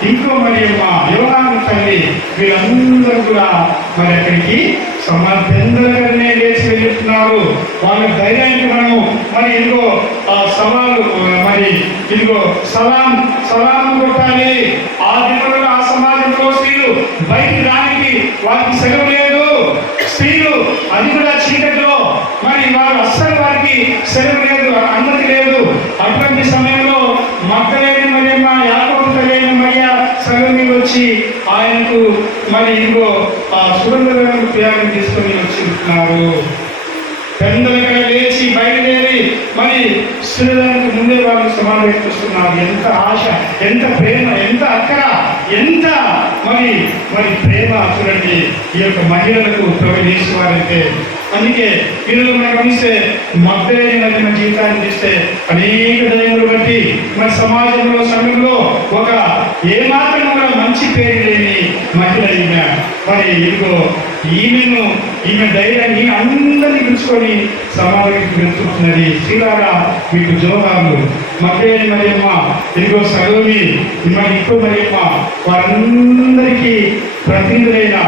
ఇంకో మరియమ్మ, యోహాను తల్లి వీళ్ళందరూ కూడా మరి అక్కడికి సమర్థంగానే లేచి వెళ్తున్నారు. వాళ్ళ ధైర్యానికి మనము మరి ఇదిగో సవాలు మరి ఇదిగో సలాం కొట్టాలి. ఆ దినంలో ఆ సమాజంలో స్త్రీలు బయటికి రానికి వారికి సెలవు లేదు. స్త్రీలు అది కూడా చీకటిలో మరి వారు అస్సలు వారికి సెలవు లేదు, అనుమతి లేదు. అటువంటి సమయంలో మగ్దలేని మరియమ్మ, యాకోబు తల్లి మరియ సగమి వచ్చి ఆయనకు మరి ఇదిగో ఆ సుగంధమైన త్యాగం తీసుకొని వచ్చి ఉంటున్నారు. పెద్దలుగా లేచి బయలుదేరి మరి స్త్రీలకు ముందే వాళ్ళు సమావేశిస్తున్నారు. ఎంత ఆశ, ఎంత ప్రేమ, ఎంత అక్కర, ఎంత మరి ప్రేమ చూడండి ఈ యొక్క మహిళలకు ప్రవేశించేవారైతే. అందుకే ఈరోజు మనం గమనిస్తే మగ్ధలేని నది మన జీవితాన్ని తీస్తే అనేక దైవములు బట్టి మన సమాజంలో సంఘంలో ఒక ఏమాత్రం కూడా మంచి పేరు లేని మహిళ ఈమె. మరి ఇదిగో ఈమె ధైర్యాన్ని అందరినీ పిలుచుకొని సమాధికి వెళ్తున్నది. శ్రీలారా మీకు జోహార్లు. మగ్ధలేని మరియమ్మ, ఇదిగో సలోమి, మరి ఇంకో మరియమ్మ, వారందరికీ ప్రతినిధులైన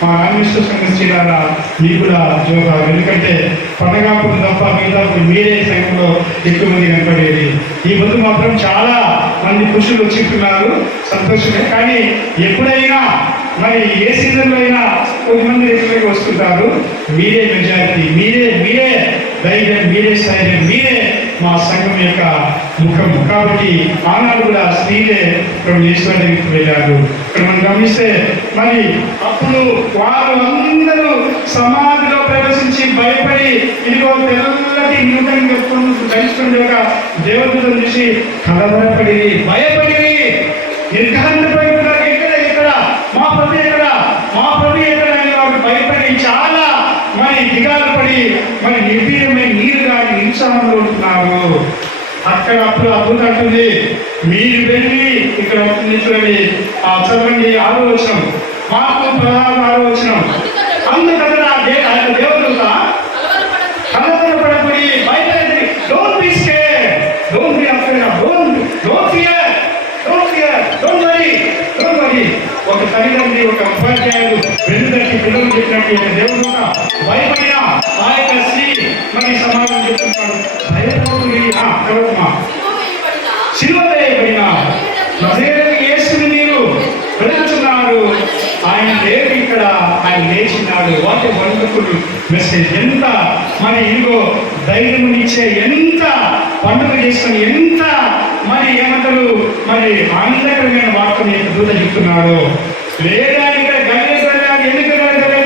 మా రామేశ్వర సంఘ శ్రీలారా మీకు కూడా జోహార్లు. ఎందుకంటే పండగప్పుడు తప్ప మిగతాప్పుడు మీరే సంఘంలో ఎక్కువ మంది కనపడేది. ఈ ముందు మాత్రం చాలా మంది పురుషులు వచ్చిస్తున్నారు, సంతోషమే. కానీ ఎప్పుడైనా మరి ఏ సీజన్లో అయినా కొద్దిమంది రెగ్యులర్గా వస్తుంటారు. మీరే మెజారిటీ, మీరే ధైర్యం, మీరే స్థైర్యం, మీరే మా సంఘం యొక్క ముఖం. కాబట్టి ఆనాడు కూడా స్త్రీలే ప్రభు ఈశ్వరు దగ్గరికి వెళ్ళారు. ఇక్కడ మనం గమనిస్తే మరి అప్పుడు వారు అందరూ సమాధిలో ప్రవేశించి భయపడి ఇదిగో తెల్లటి నూతనంగా ధరిస్తుండగా దేవతలను చూసి కలవరపడి భయపడి నిర్ఘాంతపడి ఎక్కడ మా ప్రభు ఎక్కడ అని వారు భయపడి చాలా మరి దిగాలు పడి మరి నిర్వీర్యమైన నీరు కానీ నిరుత్సాహంలో ఉంటున్నారు. అక్కడ అప్పుడు అద్భుతం అంటుంది, మీరు వెళ్ళి ఇక్కడ చూడండి చదవండి 6వ వచనం, మార్కు 16వ వచనం. అందుకన్నా దేవదూత కలవరపడకుడి, భయపడకుడి, don't be scared, don't be afraid, don't worry. ఒక తల్లిదండ్రి, ఒక ఉపాధ్యాయుడు వెన్నుదట్టి పిల్లలు చెప్పినట్టు ఒక దేవదూత భయపడిన ఆ యొక్క స్త్రీ మరి సమాజం చెప్తున్నాడు, భయపడుతుంది. శిలువ వేయబడిన నజరేయుడైన యేసుని మీరు వెతుకుతున్నారు, ఆయన లేడు ఇక్కడ, ఆయన లేచినాడు. What a wonderful message. ఎంత మరి ఇదిగో ధైర్యమునిచ్చే, ఎంత పండుగ చేసుకుని, ఎంత మరి ఏమంటారు మరి ఆనందకరమైన వార్తను యొక్క దూత చెప్తున్నాడు. లేదా ఇక్కడ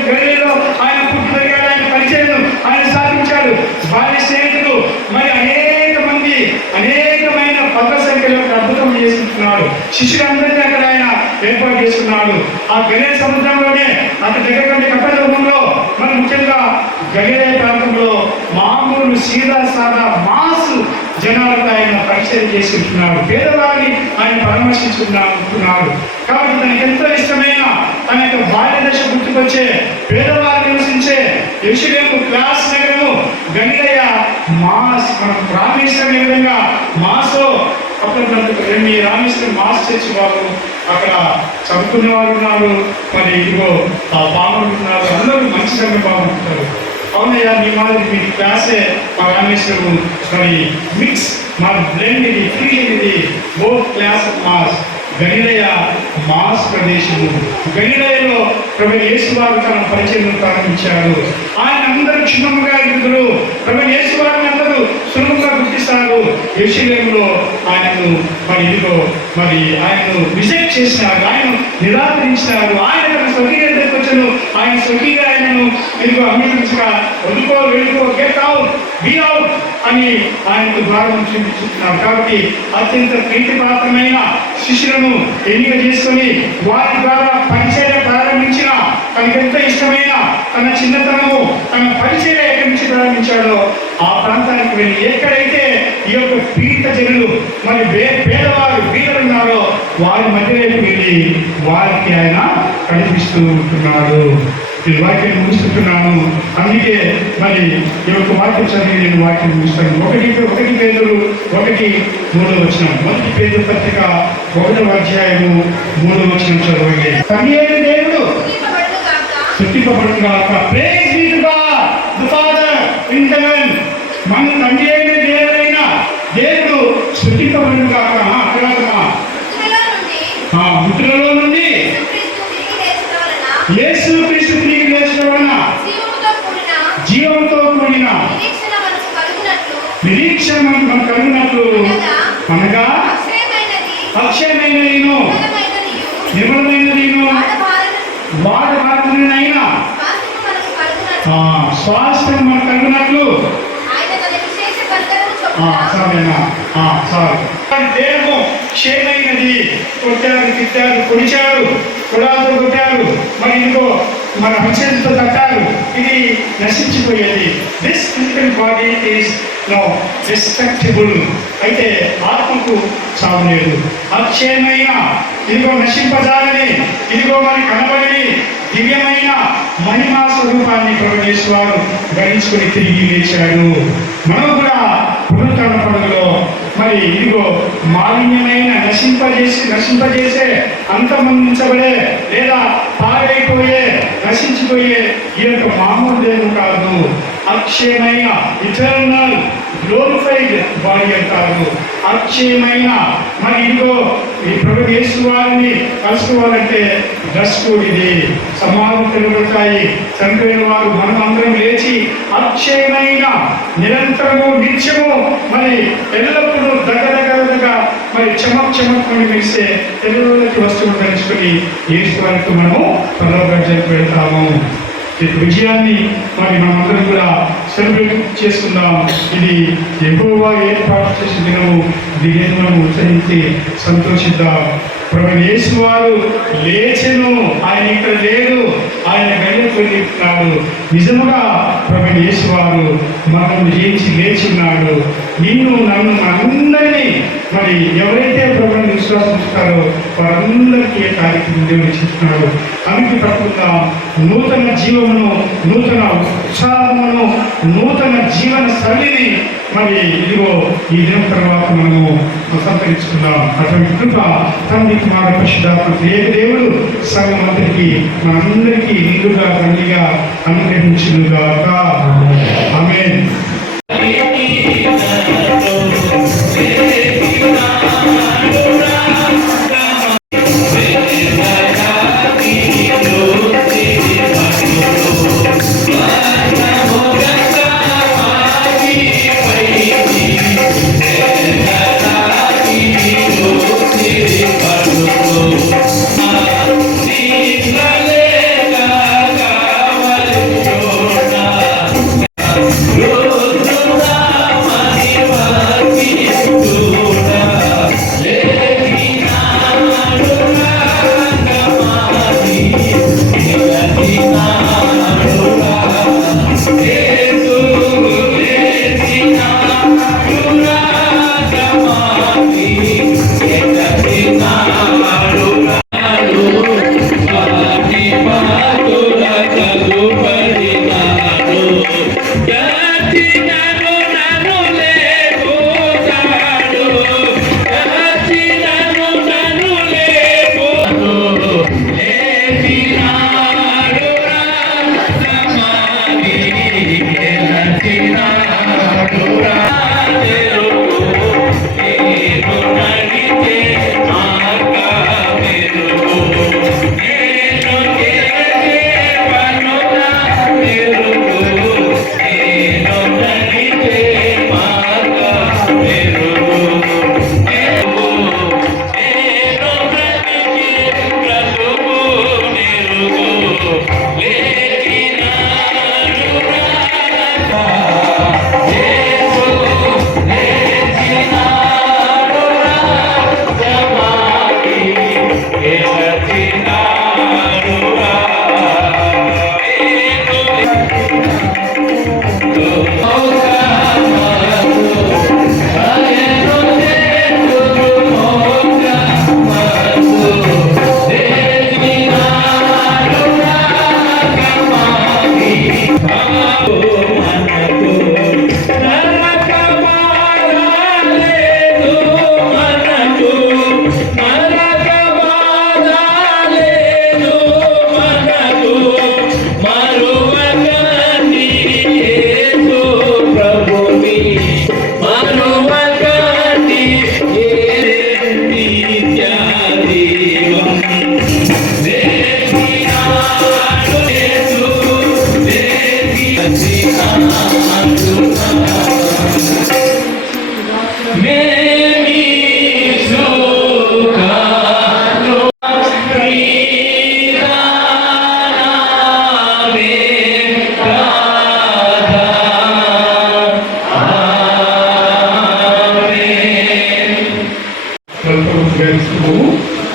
గలిలో ఆయన పుట్టుదగాడు, ఆయన పరిచయం ఆయన స్థాపించాడు. భార్య స్నేహితులు మరి అనేకమైన పద సంఖ్యలో అద్భుతం చేసుకుంటున్నాడు. శిష్యులందరినీ అక్కడ ఆయన ఏర్పాటు చేసుకున్నాడు. ఆ గలిలయ సముద్రంలోనే అక్కడ దగ్గర కపెర్నహూములో మరి ముఖ్యంగా గలిలయ ప్రాంతంలో మామూలు సీదా సాదా మాసు జనాలకు ఆయన పరిచయం చేసుకుంటున్నాడు. పేదవారిని ఆయన పరామర్శించుకుంటున్నాడు. కాబట్టి తనకి ఎంతో ఇష్టమైన తన యొక్క బాల్య దశ గుర్తుకొచ్చే, పేదవారు నివసించే యెరూషలేము క్లాస్ నగరము గలిలయ మాస్. మనం రామేశ్వరం ఏ విధంగా మాసో అప్పుడు మీ రామేశ్వరం మాస్ చర్చి వాళ్ళు అక్కడ చదువుకున్న వారు ఉన్నారు, మరి ఇదిగో ఆ పాములు ఉన్నారు, అందరూ మంచి సంఘం బాగుంటారు. అవునయ్యా, మీ మాది మీ క్లాసే మా రామేశ్వరం మరి మిక్స్, మా బ్లెండ్, ఇది ఫ్యూజన్, ఇది బోత్ క్లాస్ ఆఫ్ మాస్. గలిలయ మాస్ ప్రదేశము. గలిలయలో ప్రభు యేసు వారు తన పరిచయం ప్రారంభించాడు. ఆయన అందరూ క్షుణ్ణముగా ఎదుగుతారు. ప్రభు యేసు వారిని అందరూ సులభంగా గుర్తిస్తారు. యెరూషలేములో ఆయనను మరి ఇదిగో మరి ఆయనను రిజెక్ట్ చేసినారు, ఆయన నిరాకరించినారు. ఆయన తన స్వకీయ దగ్గరికి వచ్చాను, ఆయన స్వకీయ ఆయనను ఇదిగో అంగీకరించగా వెళ్ళిపో, గెట్ అవుట్, బీ అవుట్ అని ఆయనకు భారం చూపించుతున్నారు. కాబట్టి అత్యంత ప్రీతిపాత్రమైన శిష్యులను ఎన్నిక చేసుకొని వారి ద్వారా పరిచయం ప్రారంభించిన, తనకెంత ఇష్టమైన తన చిన్నతనము, తన పరిచయం ఎక్కడి నుంచి ప్రారంభించాడో ఆ ప్రాంతానికి వెళ్ళి ఎక్కడైతే ఈ యొక్క పీడిత జనులు మరి పేదవారు బీదలు ఉన్నారో వారి మధ్యలోకి వెళ్ళి వారికి ఆయన కనిపిస్తూ ఉంటున్నాడు. ఈ వాక్యం ముగిస్తున్నాను. అందుకే మరి ఈ యొక్క వాక్యం చదివి నేను వాక్యం ముగిస్తాను. 1 పేతురు 1:3 వచనం. 1 పేతురు పత్రిక 1వ అధ్యాయము 3వ వచనం చదవండి. తండ్రి అయిన దేవుడు స్తుతింపబడుగాక. Praise be to God the Father in heaven. మన తండ్రి అయిన దేవుడు స్తుతింపబడుగాక. మృతులలో నుండి యేసు క్రీస్తు తిరిగి లేచిన వలన జీవంతో కూడిన నిరీక్షణ మనకు కలుగునట్లు, అనగా అక్షయమైన నిర్మలమైన వాడబారినైనా స్వాస్థ్యం మనకు కలుగునట్లు దేహము క్షేమైనది. కొట్టారు, తిట్టారు, పొడిచారు, కుడాతో కొట్టారు, మరి ఇంకో మన అచేతనతో తట్టారు, ఇది నశించిపోయేది. This physical body is no destructible. అయితే ఆత్మకు చావు లేదు. అక్షయమైన ఇదిగో నశింపజాలని, ఇదిగో మరి కనబడి దివ్యమైన మహిమా స్వరూపాన్ని ప్రభుయేశ్వరు గ్రహించుకుని తిరిగి లేచాడు. మనం కూడా పునరుద్ధరణ పండుగలో మరి ఇదిగో మాలిన్యమైన నశింపజేసే అంతమందించబడే లేదా పాడైపోయే నశించిపోయే ఈ యొక్క మామూలు దేవుడు కాదు, అక్షయమైన ఇటర్నల్ గ్లోరిఫైడ్ బాడీ అంటారు. అక్షయమైన మరి ఇదిగో ఈ ప్రభు యేసు వారిని కలుసుకోవాలంటే డ్రెస్ కోడ్ ఇది. సమాధులు తెలుగుతాయి, చనిపోయిన వారు మనం అందరం లేచి అక్షయమైన నిరంతరము నిత్యము మరి ఎల్లప్పుడూ దగ్గర మరి చమక్ మెరిసే తెలుగులకి వస్తువులు ధరించుకొని యేసు వారితో మనము పరలోకానికి వెళ్తాము. ఈ విజయాన్ని మరి మనమందరం కూడా సెలబ్రేట్ చేసుకుందాం. ఇది యెహోవా ఏర్పాటు చేసిన దినము, దీనిని మనం ఉత్సహించి సంతోషిద్దాం. ప్రభు యేసు వారు లేచెను, ఆయన ఇక్కడ లేడు, ఆయన వెళ్ళిపోతున్నాడు. నిజముగా ప్రభు యేసు వారు మనల్ని జయించి లేచున్నాడు. నిన్ను నన్ను అందరినీ మరి ఎవరైతే ప్రభువుని విశ్వాసిస్తారో వారందరికీ ఏ కార్యక్రమం దేవుడు ఇచ్చిస్తున్నాడు. అందుకు తప్పకుండా నూతన జీవమును, నూతన ఉత్సాహమును, నూతన జీవన శైలిని మరి ఇదిగో ఈ దినం తర్వాత మనము సంతరించుకుందాం. అటువంటి కృప తండ్రి కుమార పరిశుద్ధాత్మ దేవుడు సంఘమందరికీ మనందరికీ నిండుగా తండ్రిగా అనుగ్రహించుగాక. ఆమేన్.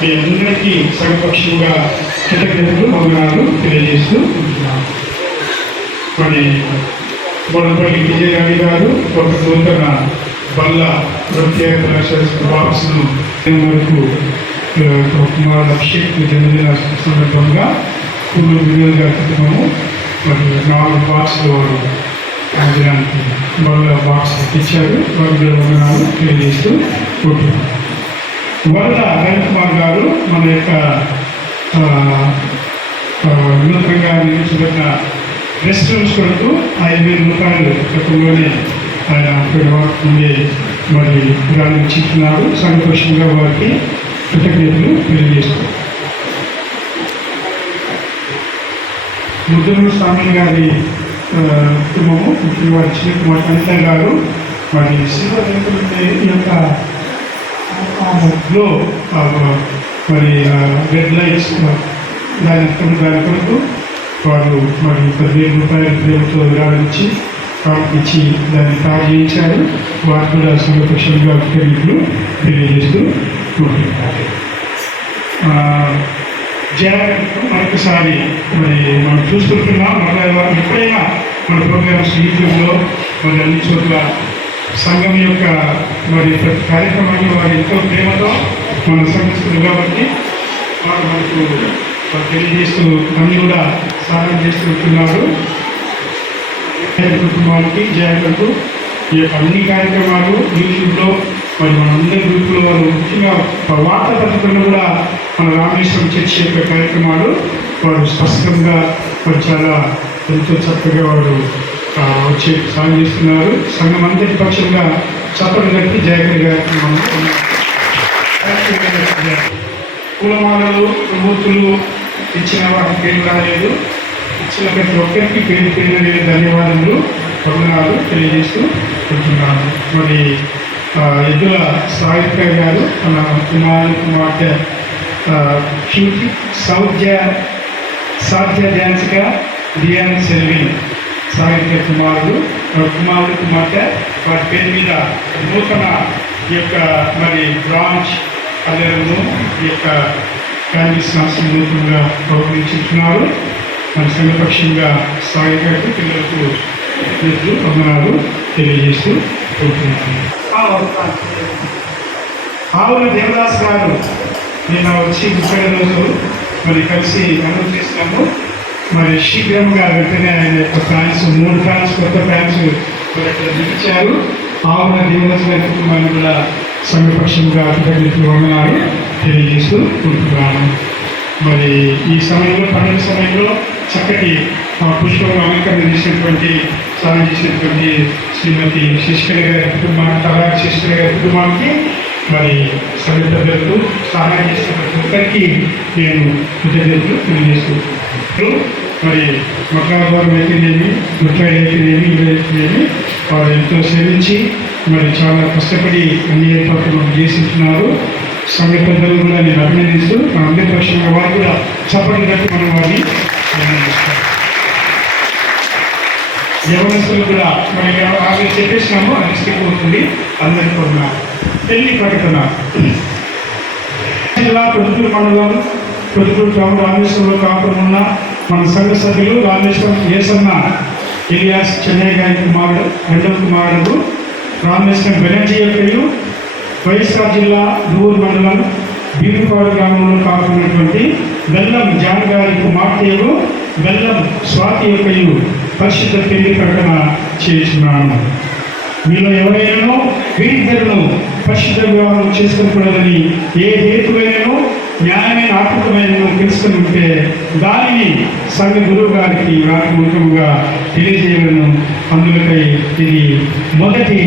మీ అందరికీ సగపక్షముగా కృతజ్ఞతలు వందనాలు తెలియజేస్తూ ఉంటున్నాను. మరి బొడపల్లి విజయరాణి గారు ఒక నూతన బల్ల ప్రత్యేక బాక్స్ను వరకు కుమార్ అభిషేక్ జన్మదిన సందర్భంగా కుటుంబ వినియోగ కుటుంబము మరి 4 బాక్స్లు వారు ఆంజనానికి బల్ల బాక్స్ ఇచ్చారు. వారికి వందనాలు తెలియజేస్తూ ఉంటున్నాను. వరద రవికుమార్ గారు మన యొక్క నూతనంగా నిర్మించబడిన రెస్ట్ రూమ్స్ కొరకు 5,000 రూపాయలు గతంలోనే ఆయన ముందే మరి ఇచ్చిస్తున్నారు. సంతోషంగా వారికి కృతజ్ఞతలు తెలియజేస్తారు. ముద్దూరు స్వామి గారి కుటుంబము ముఖ్యంగా వారి చిన్న కుమార్ అనిత గారు మరి సిల్వర్ ఈ యొక్క గ్లో మరి రెడ్ లైట్స్ దాని కొరకు వారు మరి 10,000 రూపాయల ప్రేమతో విరాళించి వారికి ఇచ్చి దాన్ని తయారు చేయించారు. వారు కూడా సంతోషంగా కృతజ్ఞతలు తెలియజేస్తూ ఉంటున్నారు. జాగ్రత్త మరొకసారి మరి మనం చూసుకుంటున్నాం. మళ్ళీ ఎప్పుడైనా మన ప్రోగ్రామ్స్ యూట్యూబ్లో మరి అన్ని చోట్ల సంఘం యొక్క మరి ప్రతి కార్యక్రమాన్ని వారు ఎంతో ప్రేమతో మనం సంఘిస్తుంది కాబట్టి వారు మనకు తెలియజేస్తూ అన్ని కూడా సహాయం చేస్తూ ఉంటున్నారు. కుటుంబానికి జాగ్రత్తకు ఈ యొక్క అన్ని కార్యక్రమాలు యూట్యూబ్లో మరి మనందరి గ్రూపులో వారు ముఖ్యంగా వార్తాపత్రికల్లో కూడా మన రామేశ్వరం చర్చి యొక్క కార్యక్రమాలు వారు స్పష్టంగా మరి చాలా ఎంతో చక్కగా వారు వచ్చి సాయం చేస్తున్నారు. సంఘం అంతటి పక్షంగా చప్పటి కట్టి జాగ్రత్తగా పూలమాలలు విభూతులు ఇచ్చిన వారికి పేరు రాలేదు. ఇచ్చిన ప్రతి ఒక్కరికి పేరు ధన్యవాదములు వందనాలు తెలియజేస్తూ ఉంటున్నాను. మరి ఎద్దుల సాహిత్య గారు మన కుమార్తె సాధ్య డ్యాన్స్గా డియాన్ సెల్వి సాహిత్య కుమారుడు కుమార్తె వారి పేరు మీద నూతన ఈ యొక్క మరి బ్రాంచ్ అల్లెలను ఈ యొక్క క్యాండిస్ సంస్థ నూతనంగా గౌరవించుతున్నారు. మన సంఘపక్షంగా సాగినట్టు పిల్లలకు వందనాలు తెలియజేస్తూ ఉంటున్నాను. ఆవుల దేవదాస్ గారు నిన్న వచ్చి 30 రోజులు మరి కలిసి అమలు చేసినాము. మరి శీఘ్రంగా వెంటనే ఆయన యొక్క ఫ్యాన్స్ 3 ఫ్యాన్స్ కొత్త ఫ్యాన్స్ ఇచ్చారు. ఆవుల దేవదాస్ గారి కుటుంబాన్ని కూడా సంఘపక్షంగా కృతజ్ఞతలు వందనాలు తెలియజేస్తూ ఉంటున్నాను. మరి ఈ సమయంలో పండుగ సమయంలో చక్కటి పుష్పంగా అలంకరణ చేసినటువంటి సహాయం చేసినటువంటి శ్రీమతి శశికళ గారి కుటుంబానికి తలారి శశికళ గారి కుటుంబానికి మరి సంఘ పెద్దలకు సహాయం చేసిన ప్రతి ఒక్కరికి నేను కృతజ్ఞతలు తెలియజేస్తున్నాను. మరి మకాద్వారం అయితేనేమి ముట్టాయి అయితేనేమి ఇల్లు అయితేనేమి వారు ఎంతో సేవించి మరి చాలా కష్టపడి అన్ని ఏర్పాట్లు చేసింటున్నారు. సంఘ పెద్దలు కూడా నేను అభినందిస్తూ మన అందరి పక్షంగా వారు కూడా చప్పటి కట్టి మనం వారిని అభినందిస్తాం. యవనస్తులు కూడా మరి ఆమె చెప్పేసినాము అది పోతుంది. అందరికీ ఉన్న పెళ్లి ప్రకటన జిల్లా ప్రొద్దుటూరు మండలం ప్రొద్దుటూరు గ్రామం రామేశ్వరంలో కాపురం ఉన్న మన సంఘ సభ్యులు రామేశ్వరం ఏసన్న ఇలియాస్ చెన్నై గారి కుమారుడు రెండవ కుమారుడు రామేశ్వరం బెనర్జీ యొక్కయు వైఎస్ఆర్ జిల్లా దూరు మండలం బీరుపాడు గ్రామంలో కాకున్నటువంటి బెల్లం జాన్ గారి కుమార్తెలు బెల్లం స్వాతి యొక్కయు పరిశుద్ధ పెళ్లి ప్రకటన చేస్తున్నాను. మీలో ఎవరైనా వీరిద్దరును పరిశుద్ధ వివాహం చేసుకోకూడదని ఏ హేతువైనను న్యాయమైన ఆకృతమైన తెలుసుకుని ఉంటే దానిని సంఘ గురువు గారికి రాకముఖంగా తెలియజేయలను. అందులకై ఇది మొదటి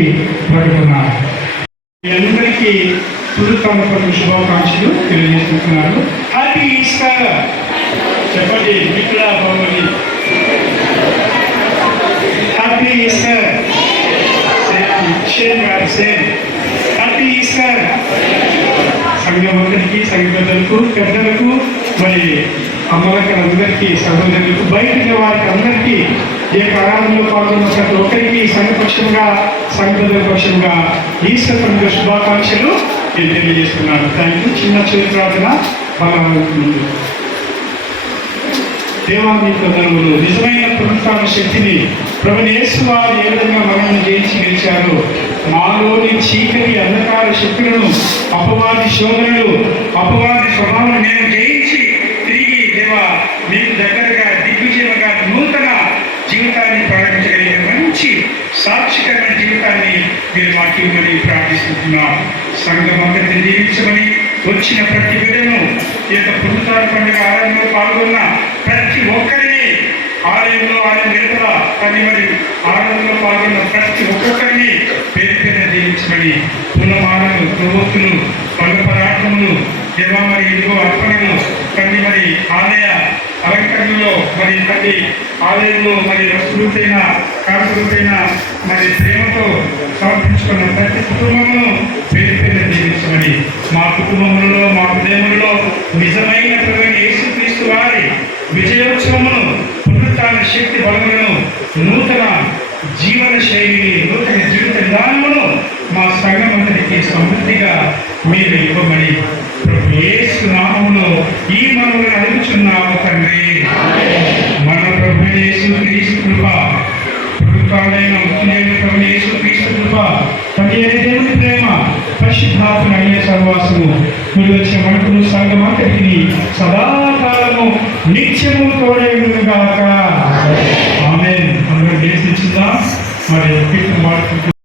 ప్రకటన. మీ అందరికీ పునరుత్థాన శుభాకాంక్షలు తెలియజేస్తున్నాను. హ్యాపీ ఈస్టర్ చెప్పండి. మిత్రుల బాబుని హ్యాపీ ఈస్టర్ హ్యాపీ ఈస్టర్. సంఘమందరికీ సంఘ పెద్దలకు మరి అమ్మలకి అందరికీ సహోదరులకు బయటికి వారికి అందరికీ ఏ ఆరాధనలో పాల్గొన్న ప్రతి ఒక్కరికి సంఘపక్షంగా సంఘ పక్షంగా ఈశ్వర పండుగ శుభాకాంక్షలు నేను తెలియజేస్తున్నాను. Thank you. చిన్న చేతి ప్రార్థన బలవంతుంది. దేవానికి వందనములు. నిజమైన పునరుత్థాన శక్తిని ప్రభువైన యేసు వారు ఏ విధంగా మనల్ని జయించి గెలిచారు, మాలోని చీకటి అంధకార శక్తులను, అపవాది శోధనలు, అపవాది స్వభావం నేను జయించి తిరిగి దేవా మీకు దగ్గరగా దిగ్విజయంగా నూతన జీవితాన్ని ప్రారంభించగలిగే మంచి సాక్షికరమైన జీవితాన్ని మీరు మాకు ఇవ్వమని ప్రార్థిస్తున్నాం. సంఘం అందరిని దీవించమని, వచ్చిన ప్రతి బిడ్డను ఈ యొక్క పునరుత్థాన పండుగ ఆలయంలో పాల్గొన్న ప్రతి ఒక్కరిని, ఆలయంలో ఆలయం వెలుపల కానీ మరి ఆలయంలో పాల్గొన్న ప్రతి ఒక్కొక్కరిని పేరు పేరున దీవించమని, పూలమాలలు, ప్రవృత్తులు, పళ్ళు పరాటములు, దేవా మరి ఇదిగో అర్పణలు తండ్రి మరి ఆలయ అలంకరణలో మరి తండ్రి ఆలయంలో మరి వస్తువులైన కాసులైన మరి ప్రేమతో సమర్పించుకున్న ప్రతి కుటుంబమును పేరు పేరు దీవించమని, మా కుటుంబములలో మా హృదయములలో నిజమైన ప్రభువైన యేసుక్రీస్తు వారి విజయోత్సవమును, పునరుత్థాన శక్తి బలములను, నూతన జీవన శైలిని, నూతన జీవిత విధానమును మా సంఘమందరికి సమృద్ధిగా మీరు ఇవ్వమని ప్రభు యేసు నామములో ఈ మనములను అడుగుచున్నాము తండ్రి. మన ప్రభు యేసుక్రీస్తు కృప, పునరుత్థానమైన ముఖ్యమైన ప్రభు యేసుక్రీస్తు కృప, తండ్రి అయిన దేవుని ప్రేమ, పరిశుద్ధాత్మ అయ్యే సహవాసము మీరు వచ్చిన మనకును సంఘమంతటికి సదాకాలము నిత్యము తోడై ఉండుగాక. ఆమేన్. అందరూ దేశించుదాం. మరి కీర్తన పాడుకుంటూ